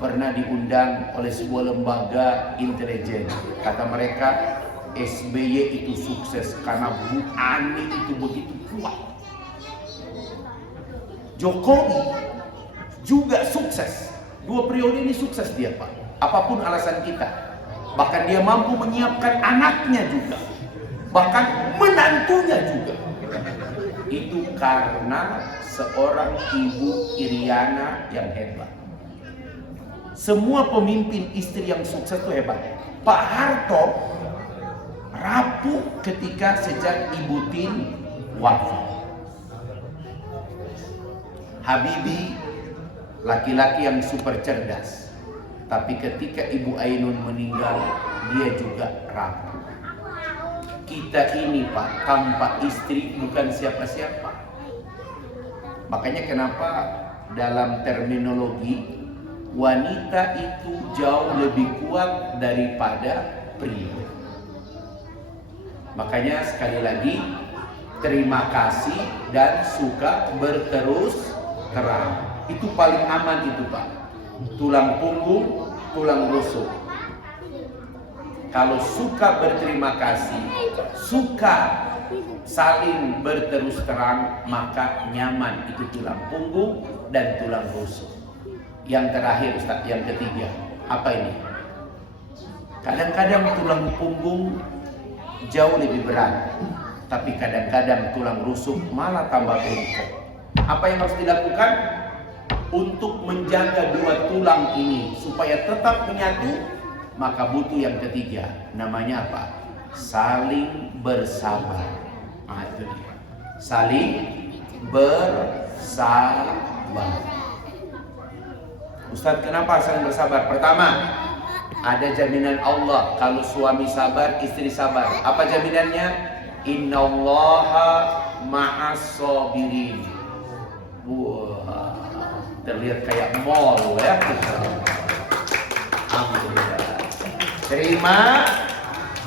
pernah diundang oleh sebuah lembaga intelijen. Kata mereka SBY itu sukses karena Bu Ani itu begitu kuat. Jokowi juga sukses. 2 periode ini sukses dia Pak. Apapun alasan kita. Bahkan dia mampu menyiapkan anaknya juga. Bahkan menantunya juga. Itu karena seorang Ibu Iriana yang hebat. Semua pemimpin istri yang sukses itu hebat. Pak Harto rapuh ketika sejak Ibu Tin wafat. Habibie laki-laki yang super cerdas. Tapi ketika Ibu Ainun meninggal, dia juga rapuh. Kita ini Pak, tanpa istri bukan siapa-siapa. Makanya kenapa dalam terminologi wanita itu jauh lebih kuat daripada pria. Makanya sekali lagi terima kasih dan suka berterus terang. Itu paling aman itu Pak. Tulang punggung, tulang rusuk. Kalau suka berterima kasih, suka saling berterus terang, maka nyaman itu tulang punggung dan tulang rusuk. Yang terakhir Ustaz, yang ketiga, apa ini? Kadang-kadang tulang punggung jauh lebih berat, tapi kadang-kadang tulang rusuk malah tambah bengkok. Apa yang harus dilakukan? Untuk menjaga 2 tulang ini supaya tetap menyatu, maka butuh yang ketiga. Namanya apa? Saling bersabar. Nah, itu dia. Saling bersabar. Ustaz, kenapa saling bersabar? Pertama, ada jaminan Allah. Kalau suami sabar, istri sabar. Apa jaminannya? Innallaha ma'as sabirin. Wah, terlihat kayak mall ya. Alhamdulillah. Terima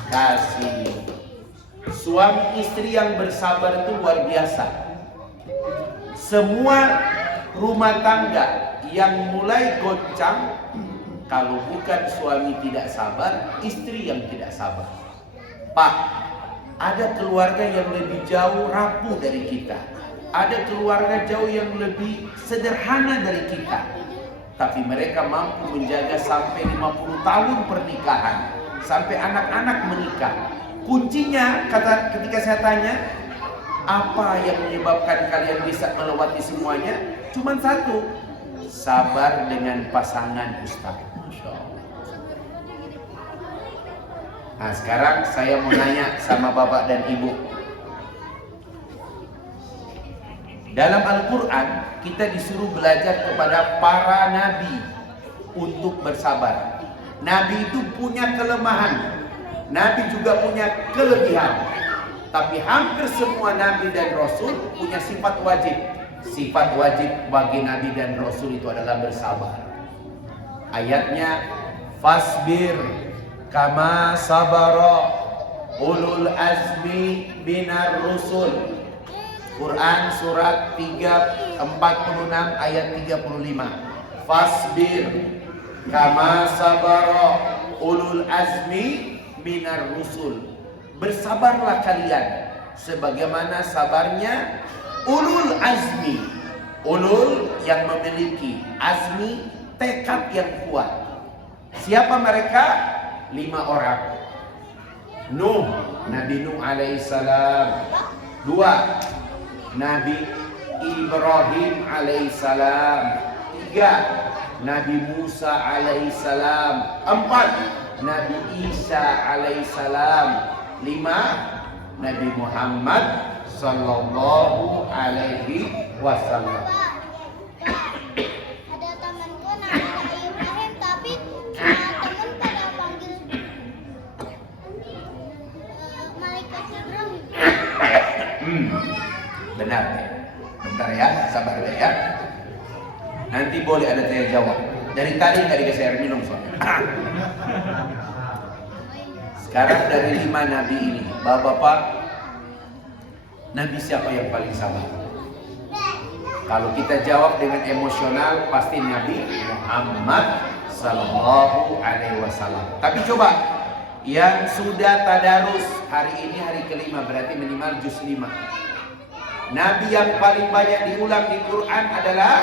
kasih. Suami istri yang bersabar itu luar biasa. Semua rumah tangga yang mulai goncang, kalau bukan suami tidak sabar, istri yang tidak sabar. Pak, ada keluarga yang lebih jauh rapuh dari kita. Ada keluarga jauh yang lebih sederhana dari kita. Tapi mereka mampu menjaga sampai 50 tahun pernikahan. Sampai anak-anak menikah. Kuncinya, ketika saya tanya, apa yang menyebabkan kalian bisa melewati semuanya? Cuman satu, sabar dengan pasangan Ustaz. Masya Allah. Nah sekarang saya mau nanya sama Bapak dan Ibu. Dalam Al-Quran kita disuruh belajar kepada para nabi untuk bersabar. Nabi itu punya kelemahan, nabi juga punya kelebihan. Tapi hampir semua nabi dan rasul punya sifat wajib. Sifat wajib bagi nabi dan rasul itu adalah bersabar. Ayatnya, fasbir kama sabara ulul azmi minar rusul. Quran surat 46 ayat 35. Fasbir kama sabara ulul azmi minar rusul. Bersabarlah kalian sebagaimana sabarnya ulul azmi. Ulul yang memiliki, azmi tekad yang kuat. Siapa mereka? 5 orang. Nuh, Nabi Nuh alaihissalam. 2, Nabi Ibrahim alaihissalam. 3. Nabi Musa alaihissalam. 4. Nabi Isa alaihissalam. 5. Nabi Muhammad sallallahu alaihi wasallam. Ada temanku namanya Ibrahim, tapi teman pada panggil malaikat Ibrahim. Benar ya. Bentar ya, sabar ya. Nanti boleh ada saya jawab. Dari tadi nggak dikasih air minum soalnya. Sekarang dari 5 nabi ini, bapak-bapak, nabi siapa yang paling sabar? Kalau kita jawab dengan emosional, pasti Nabi Muhammad sallallahu alaihi wasallam. Tapi coba yang sudah tadarus hari ini hari kelima, berarti minimal juz 5. Nabi yang paling banyak diulang di Quran adalah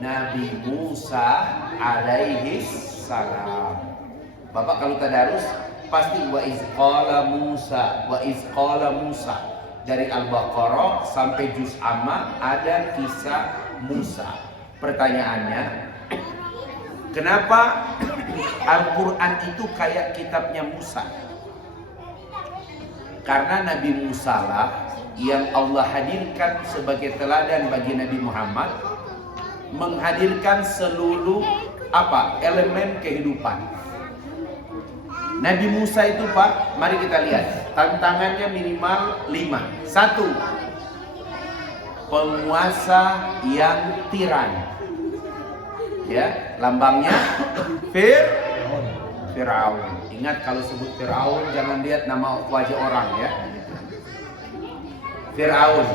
Nabi Musa alaihi salam. Bapak kalau tadarus pasti wa iz qala Musa, wa iz qala Musa. Dari Al-Baqarah sampai juz Amma ada kisah Musa. Pertanyaannya, kenapa Al-Quran itu kayak kitabnya Musa? Karena Nabi Musa lah yang Allah hadirkan sebagai teladan bagi Nabi Muhammad, menghadirkan seluruh elemen kehidupan. Nabi Musa itu Pak, mari kita lihat tantangannya minimal 5. 1. Penguasa yang tiran. Ya, lambangnya Fir'aun. Ingat kalau sebut Fir'aun jangan lihat nama wajah orang ya. Fir'aun.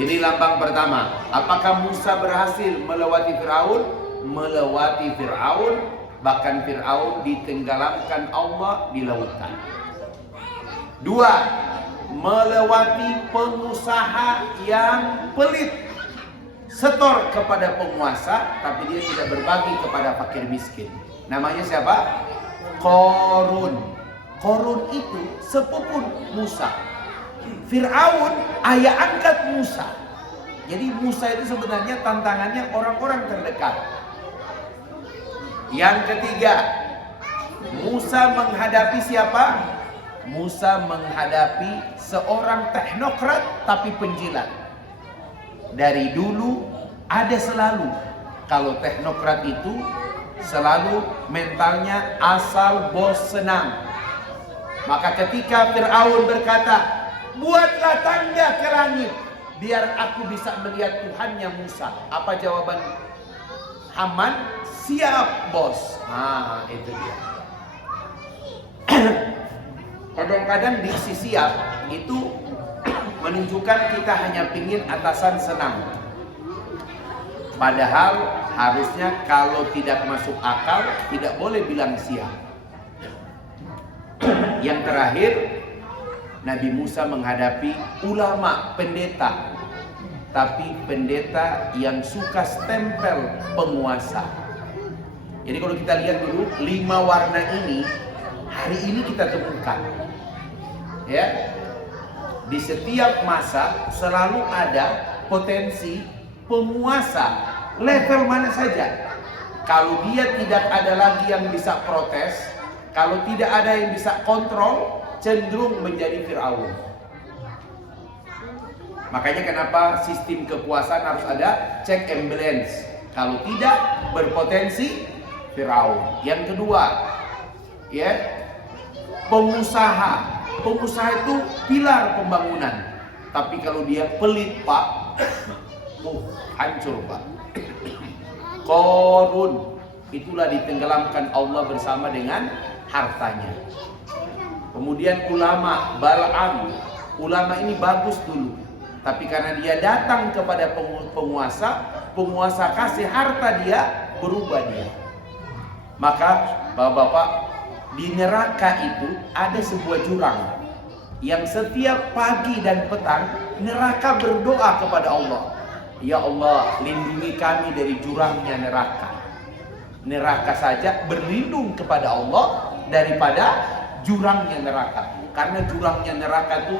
Ini lambang pertama. Apakah Musa berhasil melewati Fir'aun? Melewati Fir'aun. Bahkan Fir'aun ditenggelamkan Allah di lautan. 2. Melewati pengusaha yang pelit, setor kepada penguasa, tapi dia tidak berbagi kepada fakir miskin. Namanya siapa? Qarun. Qarun itu sepupu Musa. Fir'aun ayah angkat Musa. Jadi Musa itu sebenarnya tantangannya orang-orang terdekat. Yang ketiga, Musa menghadapi siapa? Musa menghadapi seorang teknokrat tapi penjilat. Dari dulu ada selalu, kalau teknokrat itu selalu mentalnya asal bos senang. Maka ketika Fir'aun berkata, buatlah tangga ke langit biar aku bisa melihat Tuhannya Musa. Apa jawaban Haman? Siap bos. Nah itu dia. Kadang-kadang diksi siap itu menunjukkan kita hanya pingin atasan senang. Padahal harusnya kalau tidak masuk akal tidak boleh bilang siap. Yang terakhir, Nabi Musa menghadapi ulama, pendeta. Tapi pendeta yang suka stempel penguasa. Jadi kalau kita lihat dulu 5 warna ini hari ini kita temukan. Ya. Di setiap masa selalu ada potensi penguasa level mana saja. Kalau dia tidak ada lagi yang bisa protes, kalau tidak ada yang bisa kontrol, cenderung menjadi Fir'aun. Makanya kenapa sistem kekuasaan harus ada check and balance. Kalau tidak berpotensi Fir'aun. Yang kedua, ya, pengusaha. Pengusaha itu pilar pembangunan. Tapi kalau dia pelit, Pak, hancur, Pak. Qarun, itulah ditenggelamkan Allah bersama dengan hartanya. Kemudian ulama, Bal'am. Ulama ini bagus dulu. Tapi karena dia datang kepada penguasa kasih harta dia, berubah dia. Maka Bapak-bapak, di neraka itu ada sebuah jurang yang setiap pagi dan petang neraka berdoa kepada Allah, ya Allah, lindungi kami dari jurangnya neraka. Neraka saja berlindung kepada Allah daripada jurangnya neraka. Karena jurangnya neraka itu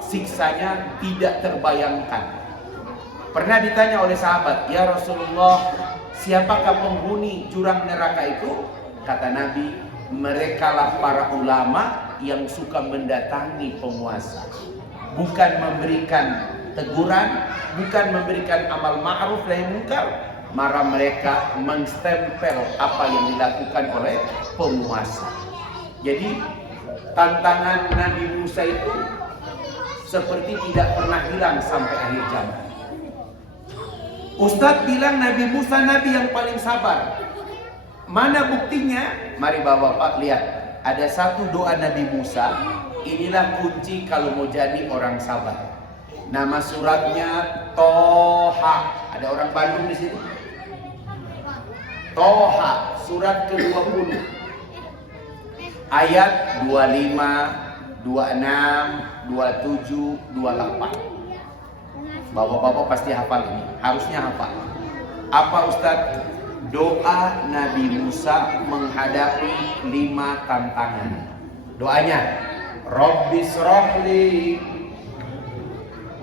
siksanya tidak terbayangkan. Pernah ditanya oleh sahabat, "Ya Rasulullah, siapakah penghuni jurang neraka itu?" Kata Nabi, "Merekalah para ulama yang suka mendatangi penguasa, bukan memberikan teguran, bukan memberikan amal ma'ruf nahi munkar, malah mereka menstempel apa yang dilakukan oleh penguasa." Jadi tantangan Nabi Musa itu seperti tidak pernah hilang sampai akhir zaman. Ustadz bilang Nabi Musa nabi yang paling sabar. Mana buktinya? Mari bapak-bapak lihat. Ada satu doa Nabi Musa. Inilah kunci kalau mau jadi orang sabar. Nama suratnya Toha. Ada orang Bandung di sini? Toha, surat ke-20. Ayat 25, 26, 27, 28. Bapak-bapak pasti hafal ini, harusnya hafal. Apa Ustadz? Doa Nabi Musa menghadapi 5 tantangan. Doanya, Rabbis rohli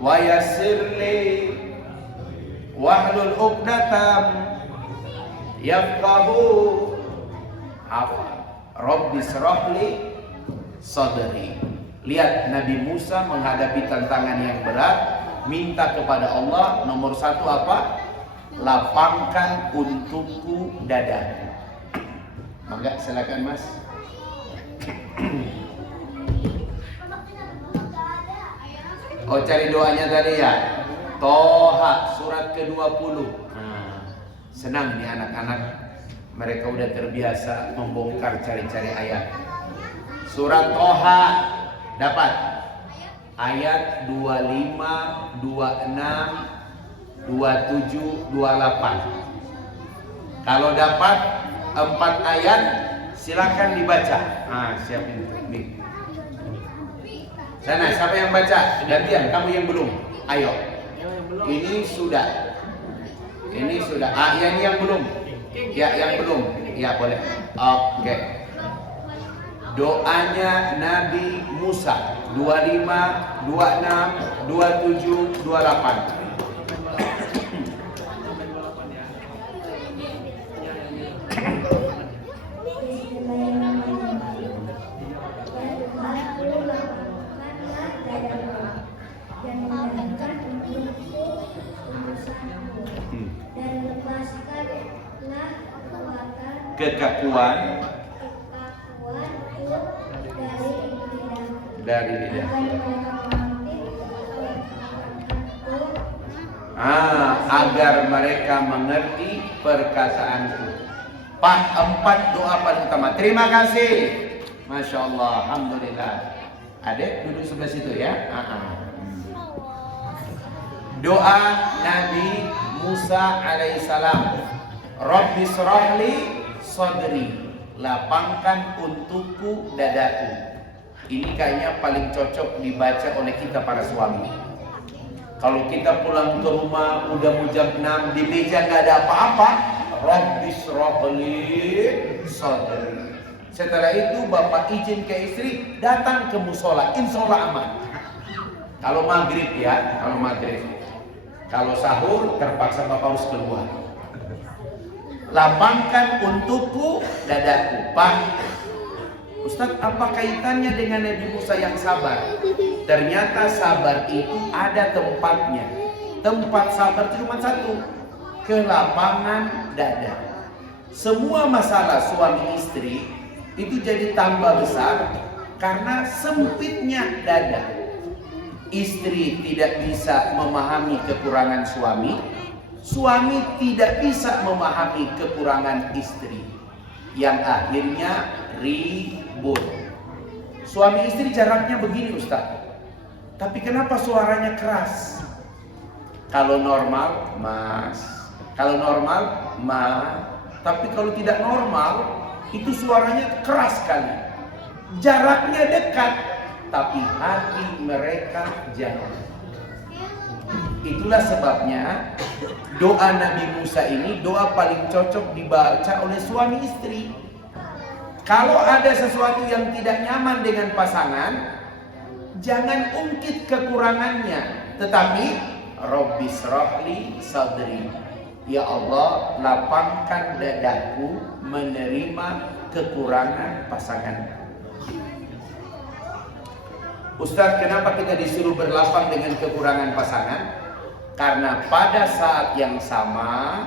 wa yassirli wahlul uqdatam yafqahu. Hafal. Rabbis rohli sadri. Lihat Nabi Musa menghadapi tantangan yang berat. Minta kepada Allah, nomor 1 apa? Lapangkan untukku dadaku. Mangga silakan Mas. Oh, cari doanya tadi ya. Toha surat ke-20. Senang nih anak-anak. Mereka udah terbiasa membongkar cari-cari ayat. Surat Toha dapat ayat 25, 26, 27, 28. Kalau dapat 4 ayat silakan dibaca. Siapin nih. Sana siapa yang baca? Gantian, kamu yang belum. Ayo. Ini sudah. Ini sudah. Ini yang belum. Ya, yang belum. Ya, boleh. Oke. Doanya Nabi Musa 25, 26, 27, 28. Kekakuan dari lidah. Agar mereka mengerti perkataanku. 4 doa paling utama. Terima kasih. Masya Allah, alhamdulillah. Adek duduk sebelah situ ya. Doa Nabi Musa alaihissalam. Rabbi shrahli sadri. Lapangkan untukku dadaku. Ini kayaknya paling cocok dibaca oleh kita para suami. Kalau kita pulang ke rumah udah mau jam 6, di meja nggak ada apa-apa, Rabbi shrahli sadri. Setelah itu bapak izin ke istri datang ke musola, insya Allah aman. Kalau maghrib ya, kalau maghrib. Kalau sahur terpaksa bapak harus keluar. Lapangkan untukku dadaku. Pak Ustadz, apa kaitannya dengan Nabi Musa yang sabar? Ternyata sabar itu ada tempatnya. Tempat sabar cuma satu, kelapangan dada. Semua masalah suami istri itu jadi tambah besar karena sempitnya dada. Istri tidak bisa memahami kekurangan suami, suami tidak bisa memahami kekurangan istri, yang akhirnya ribut. Suami istri jaraknya begini Ustaz, tapi kenapa suaranya keras? Kalau normal mas, kalau normal ma, tapi kalau tidak normal itu suaranya keras sekali. Jaraknya dekat, tapi hati mereka jauh. Itulah sebabnya doa Nabi Musa ini doa paling cocok dibaca oleh suami istri. Kalau ada sesuatu yang tidak nyaman dengan pasangan, Jangan ungkit kekurangannya, tetapi Rabbis rohli sadri. Ya Allah, lapangkan dadaku menerima kekurangan pasanganku. Ustaz, kenapa kita disuruh berlapang dengan kekurangan pasangan? Karena pada saat yang sama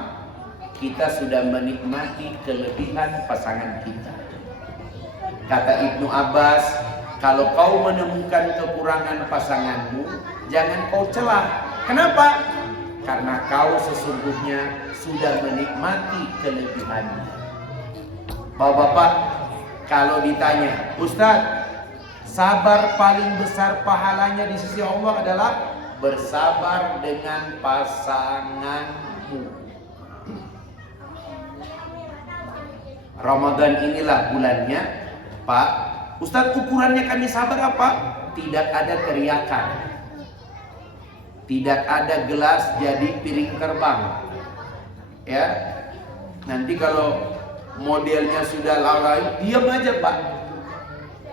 kita sudah menikmati kelebihan pasangan kita. Kata Ibnu Abbas, kalau kau menemukan kekurangan pasanganmu, jangan kau celah. Kenapa? Karena kau sesungguhnya sudah menikmati kelebihannya. Bapak-bapak, kalau ditanya, Ustaz, sabar paling besar pahalanya di sisi Allah adalah bersabar dengan pasanganmu. Ramadan inilah bulannya, Pak. Ustadz, ukurannya kami sabar apa? Tidak ada teriakan, tidak ada gelas jadi piring terbang. Ya, nanti kalau modelnya sudah lalai, diam aja, Pak.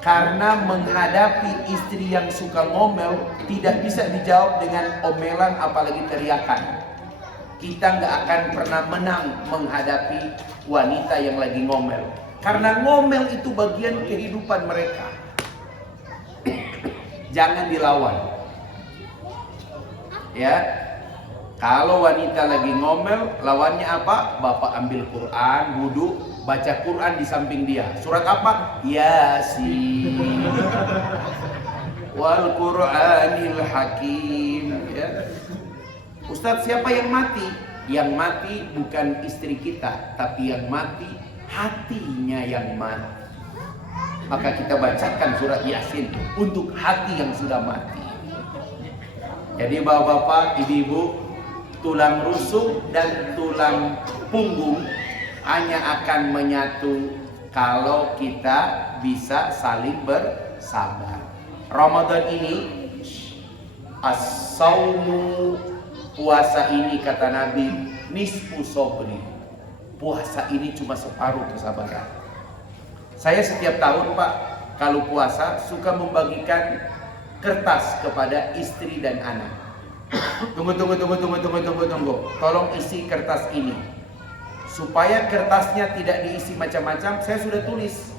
Karena menghadapi istri yang suka ngomel tidak bisa dijawab dengan omelan apalagi teriakan. Kita nggak akan pernah menang menghadapi wanita yang lagi ngomel. Karena ngomel itu bagian kehidupan mereka. Jangan dilawan. Ya, kalau wanita lagi ngomel, lawannya apa? Bapak ambil Quran, wudhu, baca Quran di samping dia. Surat apa? Yasin. Wal Quranil Hakim. Ya. Ustadz, siapa yang mati? Yang mati bukan istri kita, tapi yang mati hatinya yang mati. Maka kita bacakan surat Yasin untuk hati yang sudah mati. Jadi bapak-bapak, ibu-ibu, tulang rusuk dan tulang punggung hanya akan menyatu kalau kita bisa saling bersabar. Ramadan ini as-saumu, puasa ini kata Nabi, nisfu sobri. Puasa ini cuma separuh kesabaran. Saya setiap tahun, Pak, kalau puasa suka membagikan kertas kepada istri dan anak. Tunggu. Tolong isi kertas ini. Supaya kertasnya tidak diisi macam-macam, saya sudah tulis.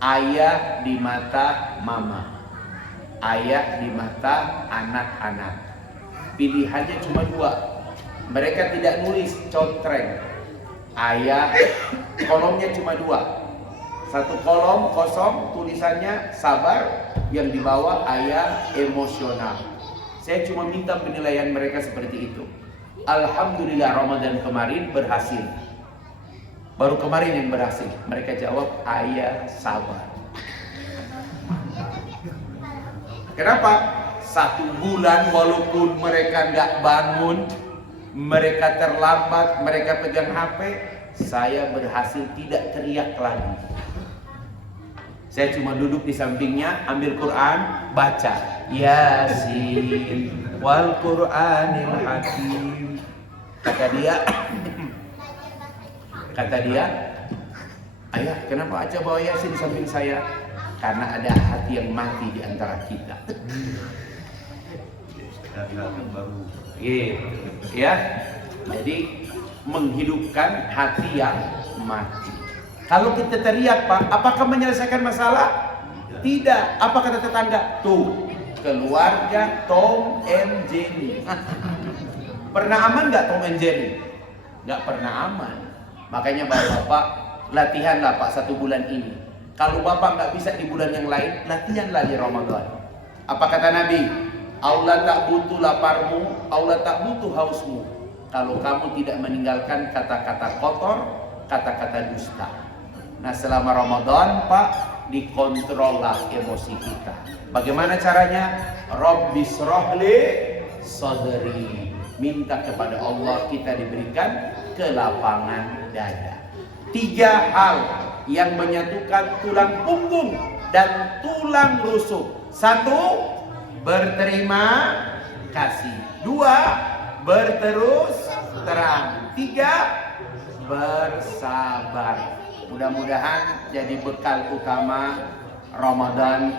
Ayah di mata mama, ayah di mata anak-anak. Pilihannya cuma dua. Mereka tidak nulis contreng. Ayah, kolomnya cuma dua. Satu kolom kosong, tulisannya sabar. Yang di bawah ayah emosional. Saya cuma minta penilaian mereka seperti itu. Alhamdulillah Ramadan kemarin berhasil. Baru kemarin yang berhasil. Mereka jawab ayah sabar. Kenapa? 1 bulan walaupun mereka nggak bangun, mereka terlambat, mereka pegang HP, saya berhasil tidak teriak lagi. Saya cuma duduk di sampingnya, ambil Quran, baca Yasin wal Quranil Hakim. Kata dia, ayah, kenapa aja bawa Yasin samping saya? Karena ada hati yang mati di antara kita. Gitu, ya. Jadi menghidupkan hati yang mati. Kalau kita teriak, Pak, apakah menyelesaikan masalah? Tidak. Apa kata tetangga? Tuh, keluarga Tom and Jerry. Pernah aman nggak Tom and Jerry? Nggak pernah aman. Makanya bapak, latihanlah Pak 1 bulan ini. Kalau bapak nggak bisa di bulan yang lain, latihanlah di Ramadan. Apa kata Nabi? Allah tak butuh laparmu, Allah tak butuh hausmu. Kalau kamu tidak meninggalkan kata-kata kotor, kata-kata dusta. Nah, selama Ramadan, Pak, dikontrollah emosi kita. Bagaimana caranya? Rabbis rohli sadri. Minta kepada Allah kita diberikan kelapangan dada. 3 hal yang menyatukan tulang punggung dan tulang rusuk. 1, berterima kasih. 2, berterus terang. 3, bersabar. Mudah-mudahan jadi bekal utama Ramadan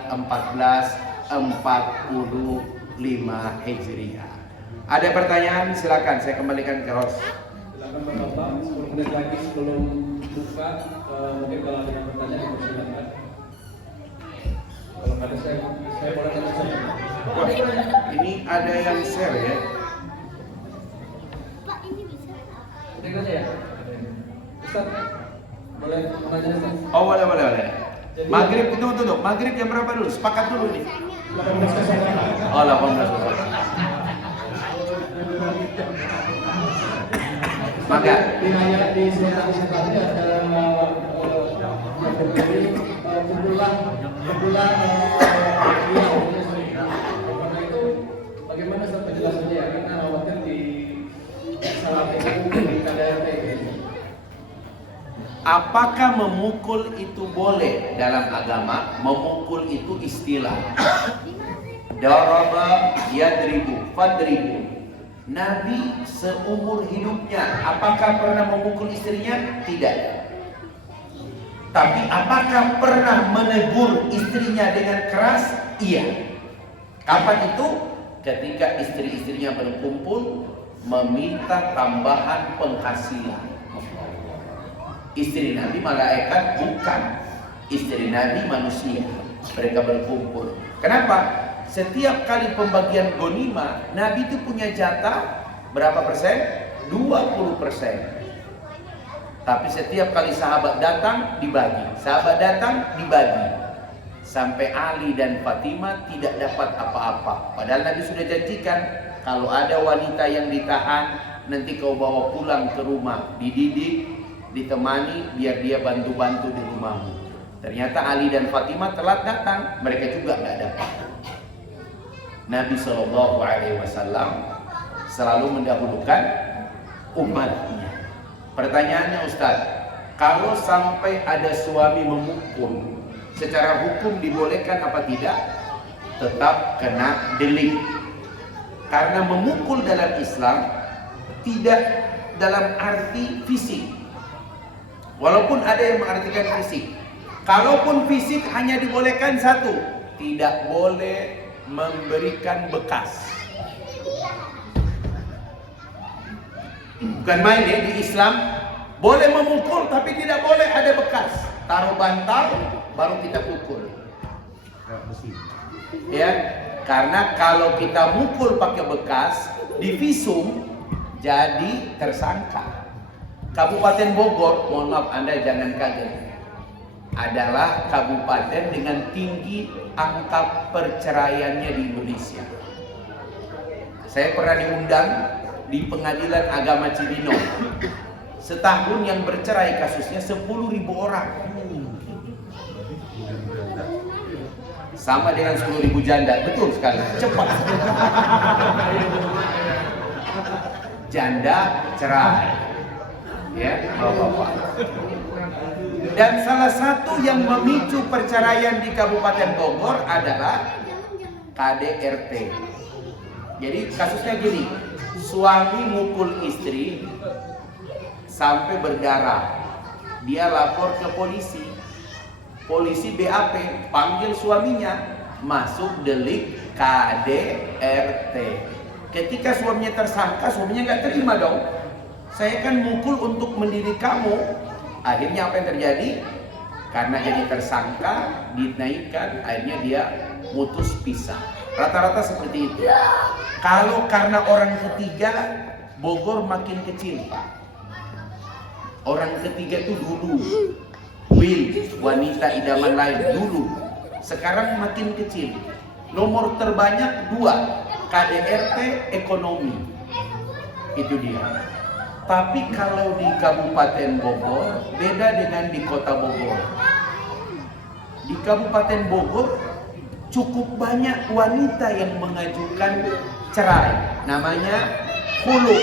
Hijriah. Ada pertanyaan? Silakan, saya kembalikan ke host. Silakan Bapak, 10 menit lagi sebelum buka, mungkin kalau ada yang pertanyaan silakan. Kalau ada saya boleh tanya. Wah, ini ada yang share ya. Pak, ini bisa. Ini aja ya. Ustaz, boleh menanya Ustaz? Oh, boleh. Maghrib itu tutup. Maghrib jam berapa dulu? Sepakat dulu nih. 18.00. Oh, 18. Maka Wilayah di Sulawesi Selatan ada kumpulan karena itu bagaimana Ustaz penjelasannya ya? Karena khawatir di salah satu di KDRT ini. apakah memukul itu boleh dalam agama? Memukul itu istilah. Daraba yadribu fadribu. Nabi seumur hidupnya apakah pernah memukul istrinya? Tidak. Tapi apakah pernah menegur istrinya dengan keras? Iya. Kapan itu? Ketika istri-istrinya berkumpul meminta tambahan penghasilan. Istri Nabi malaikat bukan. Istri Nabi manusia. Mereka berkumpul. Kenapa? Setiap kali pembagian ghanimah, Nabi itu punya jatah berapa persen? 20%. Tapi setiap kali sahabat datang dibagi, sahabat datang dibagi, sampai Ali dan Fatimah tidak dapat apa-apa. Padahal Nabi sudah janjikan, kalau ada wanita yang ditahan, nanti kau bawa pulang ke rumah, dididik, ditemani, biar dia bantu-bantu di rumahmu. Ternyata Ali dan Fatimah telat datang, mereka juga nggak dapat. Nabi SAW selalu mendahulukan umatnya. Pertanyaannya Ustaz, kalau sampai ada suami memukul, secara hukum dibolehkan apa tidak? Tetap kena delik. Karena memukul dalam Islam tidak dalam arti fisik. Walaupun ada yang mengartikan fisik. Kalaupun fisik hanya dibolehkan satu, tidak boleh memberikan bekas. Bukan main ya, di Islam boleh memukul tapi tidak boleh ada bekas. Taruh bantal baru kita pukul. Ya, karena kalau kita mukul pakai bekas di visum jadi tersangka. Kabupaten Bogor, mohon maaf Anda jangan kaget, adalah kabupaten dengan tinggi angka perceraiannya di Indonesia. Saya pernah diundang di Pengadilan Agama Cibinong. Setahun yang bercerai kasusnya 10.000 orang. Sama dengan 10.000 janda, betul sekali. Cepat. Janda cerai. Ya, Bapak-bapak. Dan salah satu yang memicu perceraian di Kabupaten Bogor adalah KDRT. Jadi kasusnya gini, suami mukul istri sampai berdarah. Dia lapor ke polisi. Polisi BAP panggil suaminya, masuk delik KDRT. Ketika suaminya tersangka, suaminya nggak terima dong. Saya kan mukul untuk mendidik kamu. Akhirnya apa yang terjadi? Karena jadi tersangka, dinaikkan, akhirnya dia mutus pisah. Rata-rata seperti itu. Kalau karena orang ketiga, Bogor makin kecil, Pak. Orang ketiga itu dulu Will, wanita idaman lain dulu. Sekarang makin kecil. Nomor terbanyak 2, KDRT ekonomi. Itu dia. Tapi kalau di Kabupaten Bogor beda dengan di Kota Bogor. Di Kabupaten Bogor cukup banyak wanita yang mengajukan cerai, namanya khulu.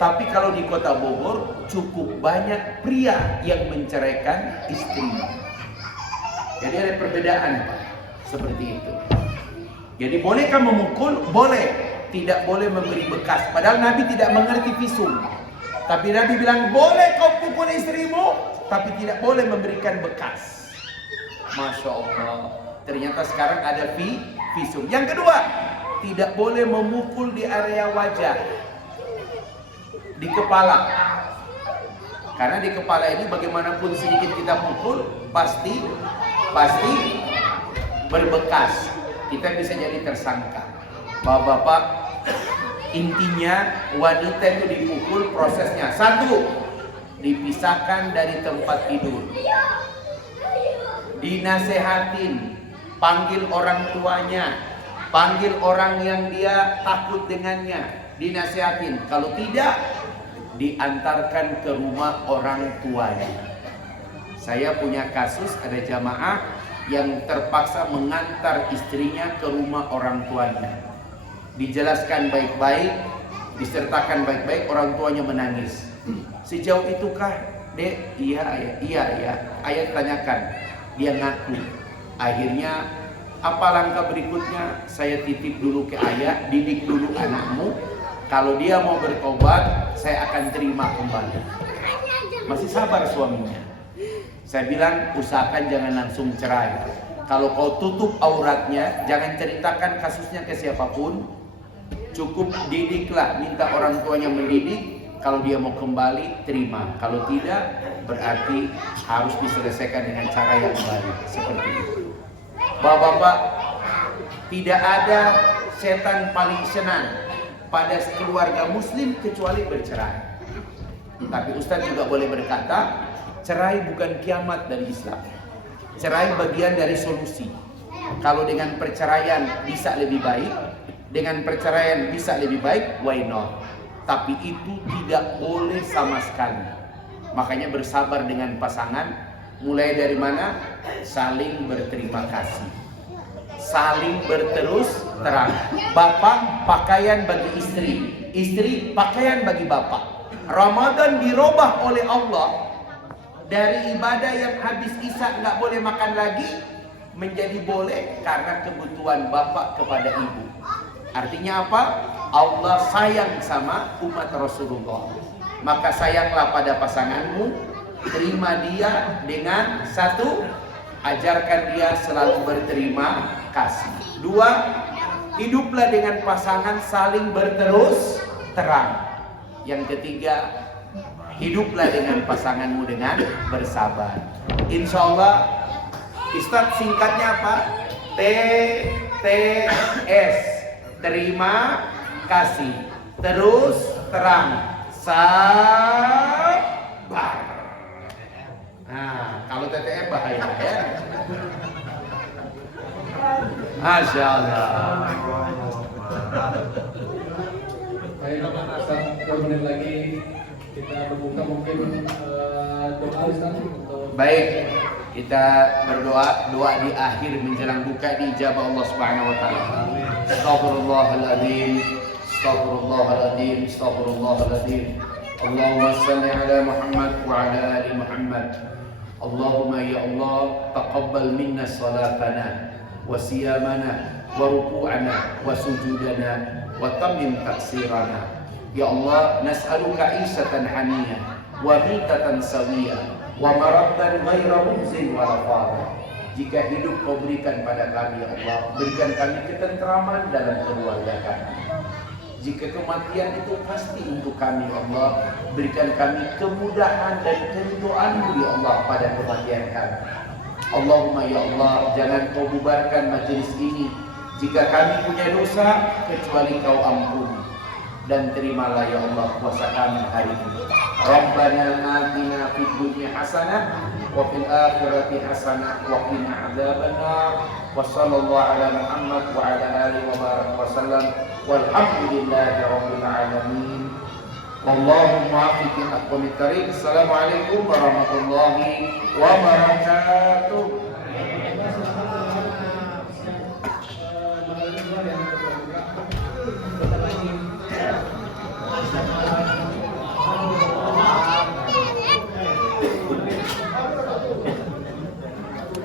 Tapi kalau di Kota Bogor cukup banyak pria yang menceraikan istrinya. Jadi ada perbedaan, Pak. Seperti itu. Jadi bolehkah memukul? Boleh. Tidak boleh memberi bekas. Padahal Nabi tidak mengerti visum. Tapi Nabi bilang, boleh kau pukul istrimu, tapi tidak boleh memberikan bekas. Masya Allah. Ternyata sekarang ada visum. Yang kedua, tidak boleh memukul di area wajah, di kepala. Karena di kepala ini bagaimanapun sedikit kita pukul pasti berbekas. Kita bisa jadi tersangka. Bapak-bapak, intinya wanita itu dipukul prosesnya. 1, dipisahkan dari tempat tidur. Dinasehatin, panggil orang tuanya, panggil orang yang dia takut dengannya, dinasehatin. Kalau tidak, diantarkan ke rumah orang tuanya. Saya punya kasus ada jamaah yang terpaksa mengantar istrinya ke rumah orang tuanya. Dijelaskan baik-baik, disertakan baik-baik, orang tuanya menangis. Sejauh itukah, Dek? Iya, ayah. Ayah tanyakan, dia ngaku. Akhirnya apa langkah berikutnya? Saya titip dulu ke ayah, didik dulu anakmu. Kalau dia mau bertobat, saya akan terima kembali. Masih sabar suaminya. Saya bilang, usahakan jangan langsung cerai. Kalau kau tutup auratnya, jangan ceritakan kasusnya ke siapapun. Cukup didiklah, minta orang tuanya mendidik. Kalau dia mau kembali, terima. Kalau tidak, berarti harus diselesaikan dengan cara yang baik. Seperti itu. Bapak-bapak, tidak ada setan paling senang pada keluarga muslim kecuali bercerai. Tapi Ustaz juga boleh berkata, cerai bukan kiamat dari Islam. Cerai bagian dari solusi. Kalau dengan perceraian bisa lebih baik, dengan perceraian bisa lebih baik, why not? Tapi itu tidak boleh sama sekali. Makanya bersabar dengan pasangan. Mulai dari mana? Saling berterima kasih, saling berterus terang. Bapak pakaian bagi istri, istri pakaian bagi bapak. Ramadan dirubah oleh Allah dari ibadah yang habis isya nggak boleh makan lagi menjadi boleh karena kebutuhan bapak kepada ibu. Artinya apa? Allah sayang sama umat Rasulullah. Maka sayanglah pada pasanganmu, terima dia dengan 1, ajarkan dia selalu berterima kasih. 2, hiduplah dengan pasangan saling berterus terang. Yang ketiga, hiduplah dengan pasanganmu dengan bersabar. Insya Allah, Ustaz singkatnya apa? TTS, terima kasih, terus terang, sabar. Nah, kalau TTM bahaya ya. Masya Allah. Baik, Ustaz, 2 menit lagi kita berbuka mungkin doa Ustaz untuk. Baik, kita berdoa. Doa di akhir menjelang buka diijabah Allah Subhanahu wa taala. Astaghfirullahaladzim, astaghfirullahaladzim, astaghfirullahaladzim. Allahumma salli ala Muhammad wa ala ali Muhammad. Allahumma ya Allah, taqabbal minna salatana wa siyamana wa ruku'ana wa sujudana wa tammim taksirana. Ya Allah, nas'aluka isatan haniyah wa mitatan sawiyah wa maraddan ghaira muhzin wa rafadah. Jika hidup kau berikan pada kami, ya Allah, berikan kami ketentraman dalam keluarga kami. Jika kematian itu pasti untuk kami, ya Allah, berikan kami kemudahan dan keridhaan-Mu, ya Allah, pada kematian kami. Allahumma ya Allah, jangan kau bubarkan majelis ini jika kami punya dosa kecuali kau ampuni. Dan terimalah ya Allah puasa kami hari ini. Rabbana atina fid dunya hasanah wa fil akhirati hasanah wa qina adzabannar. Wa sallallahu ala Muhammad wa ala alihi wa baraka wa sallam. Walhamdulillahi rabbil alamin. Wallahu muwaffiq ila aqwamit thariq. Assalamualaikum warahmatullahi wabarakatuh.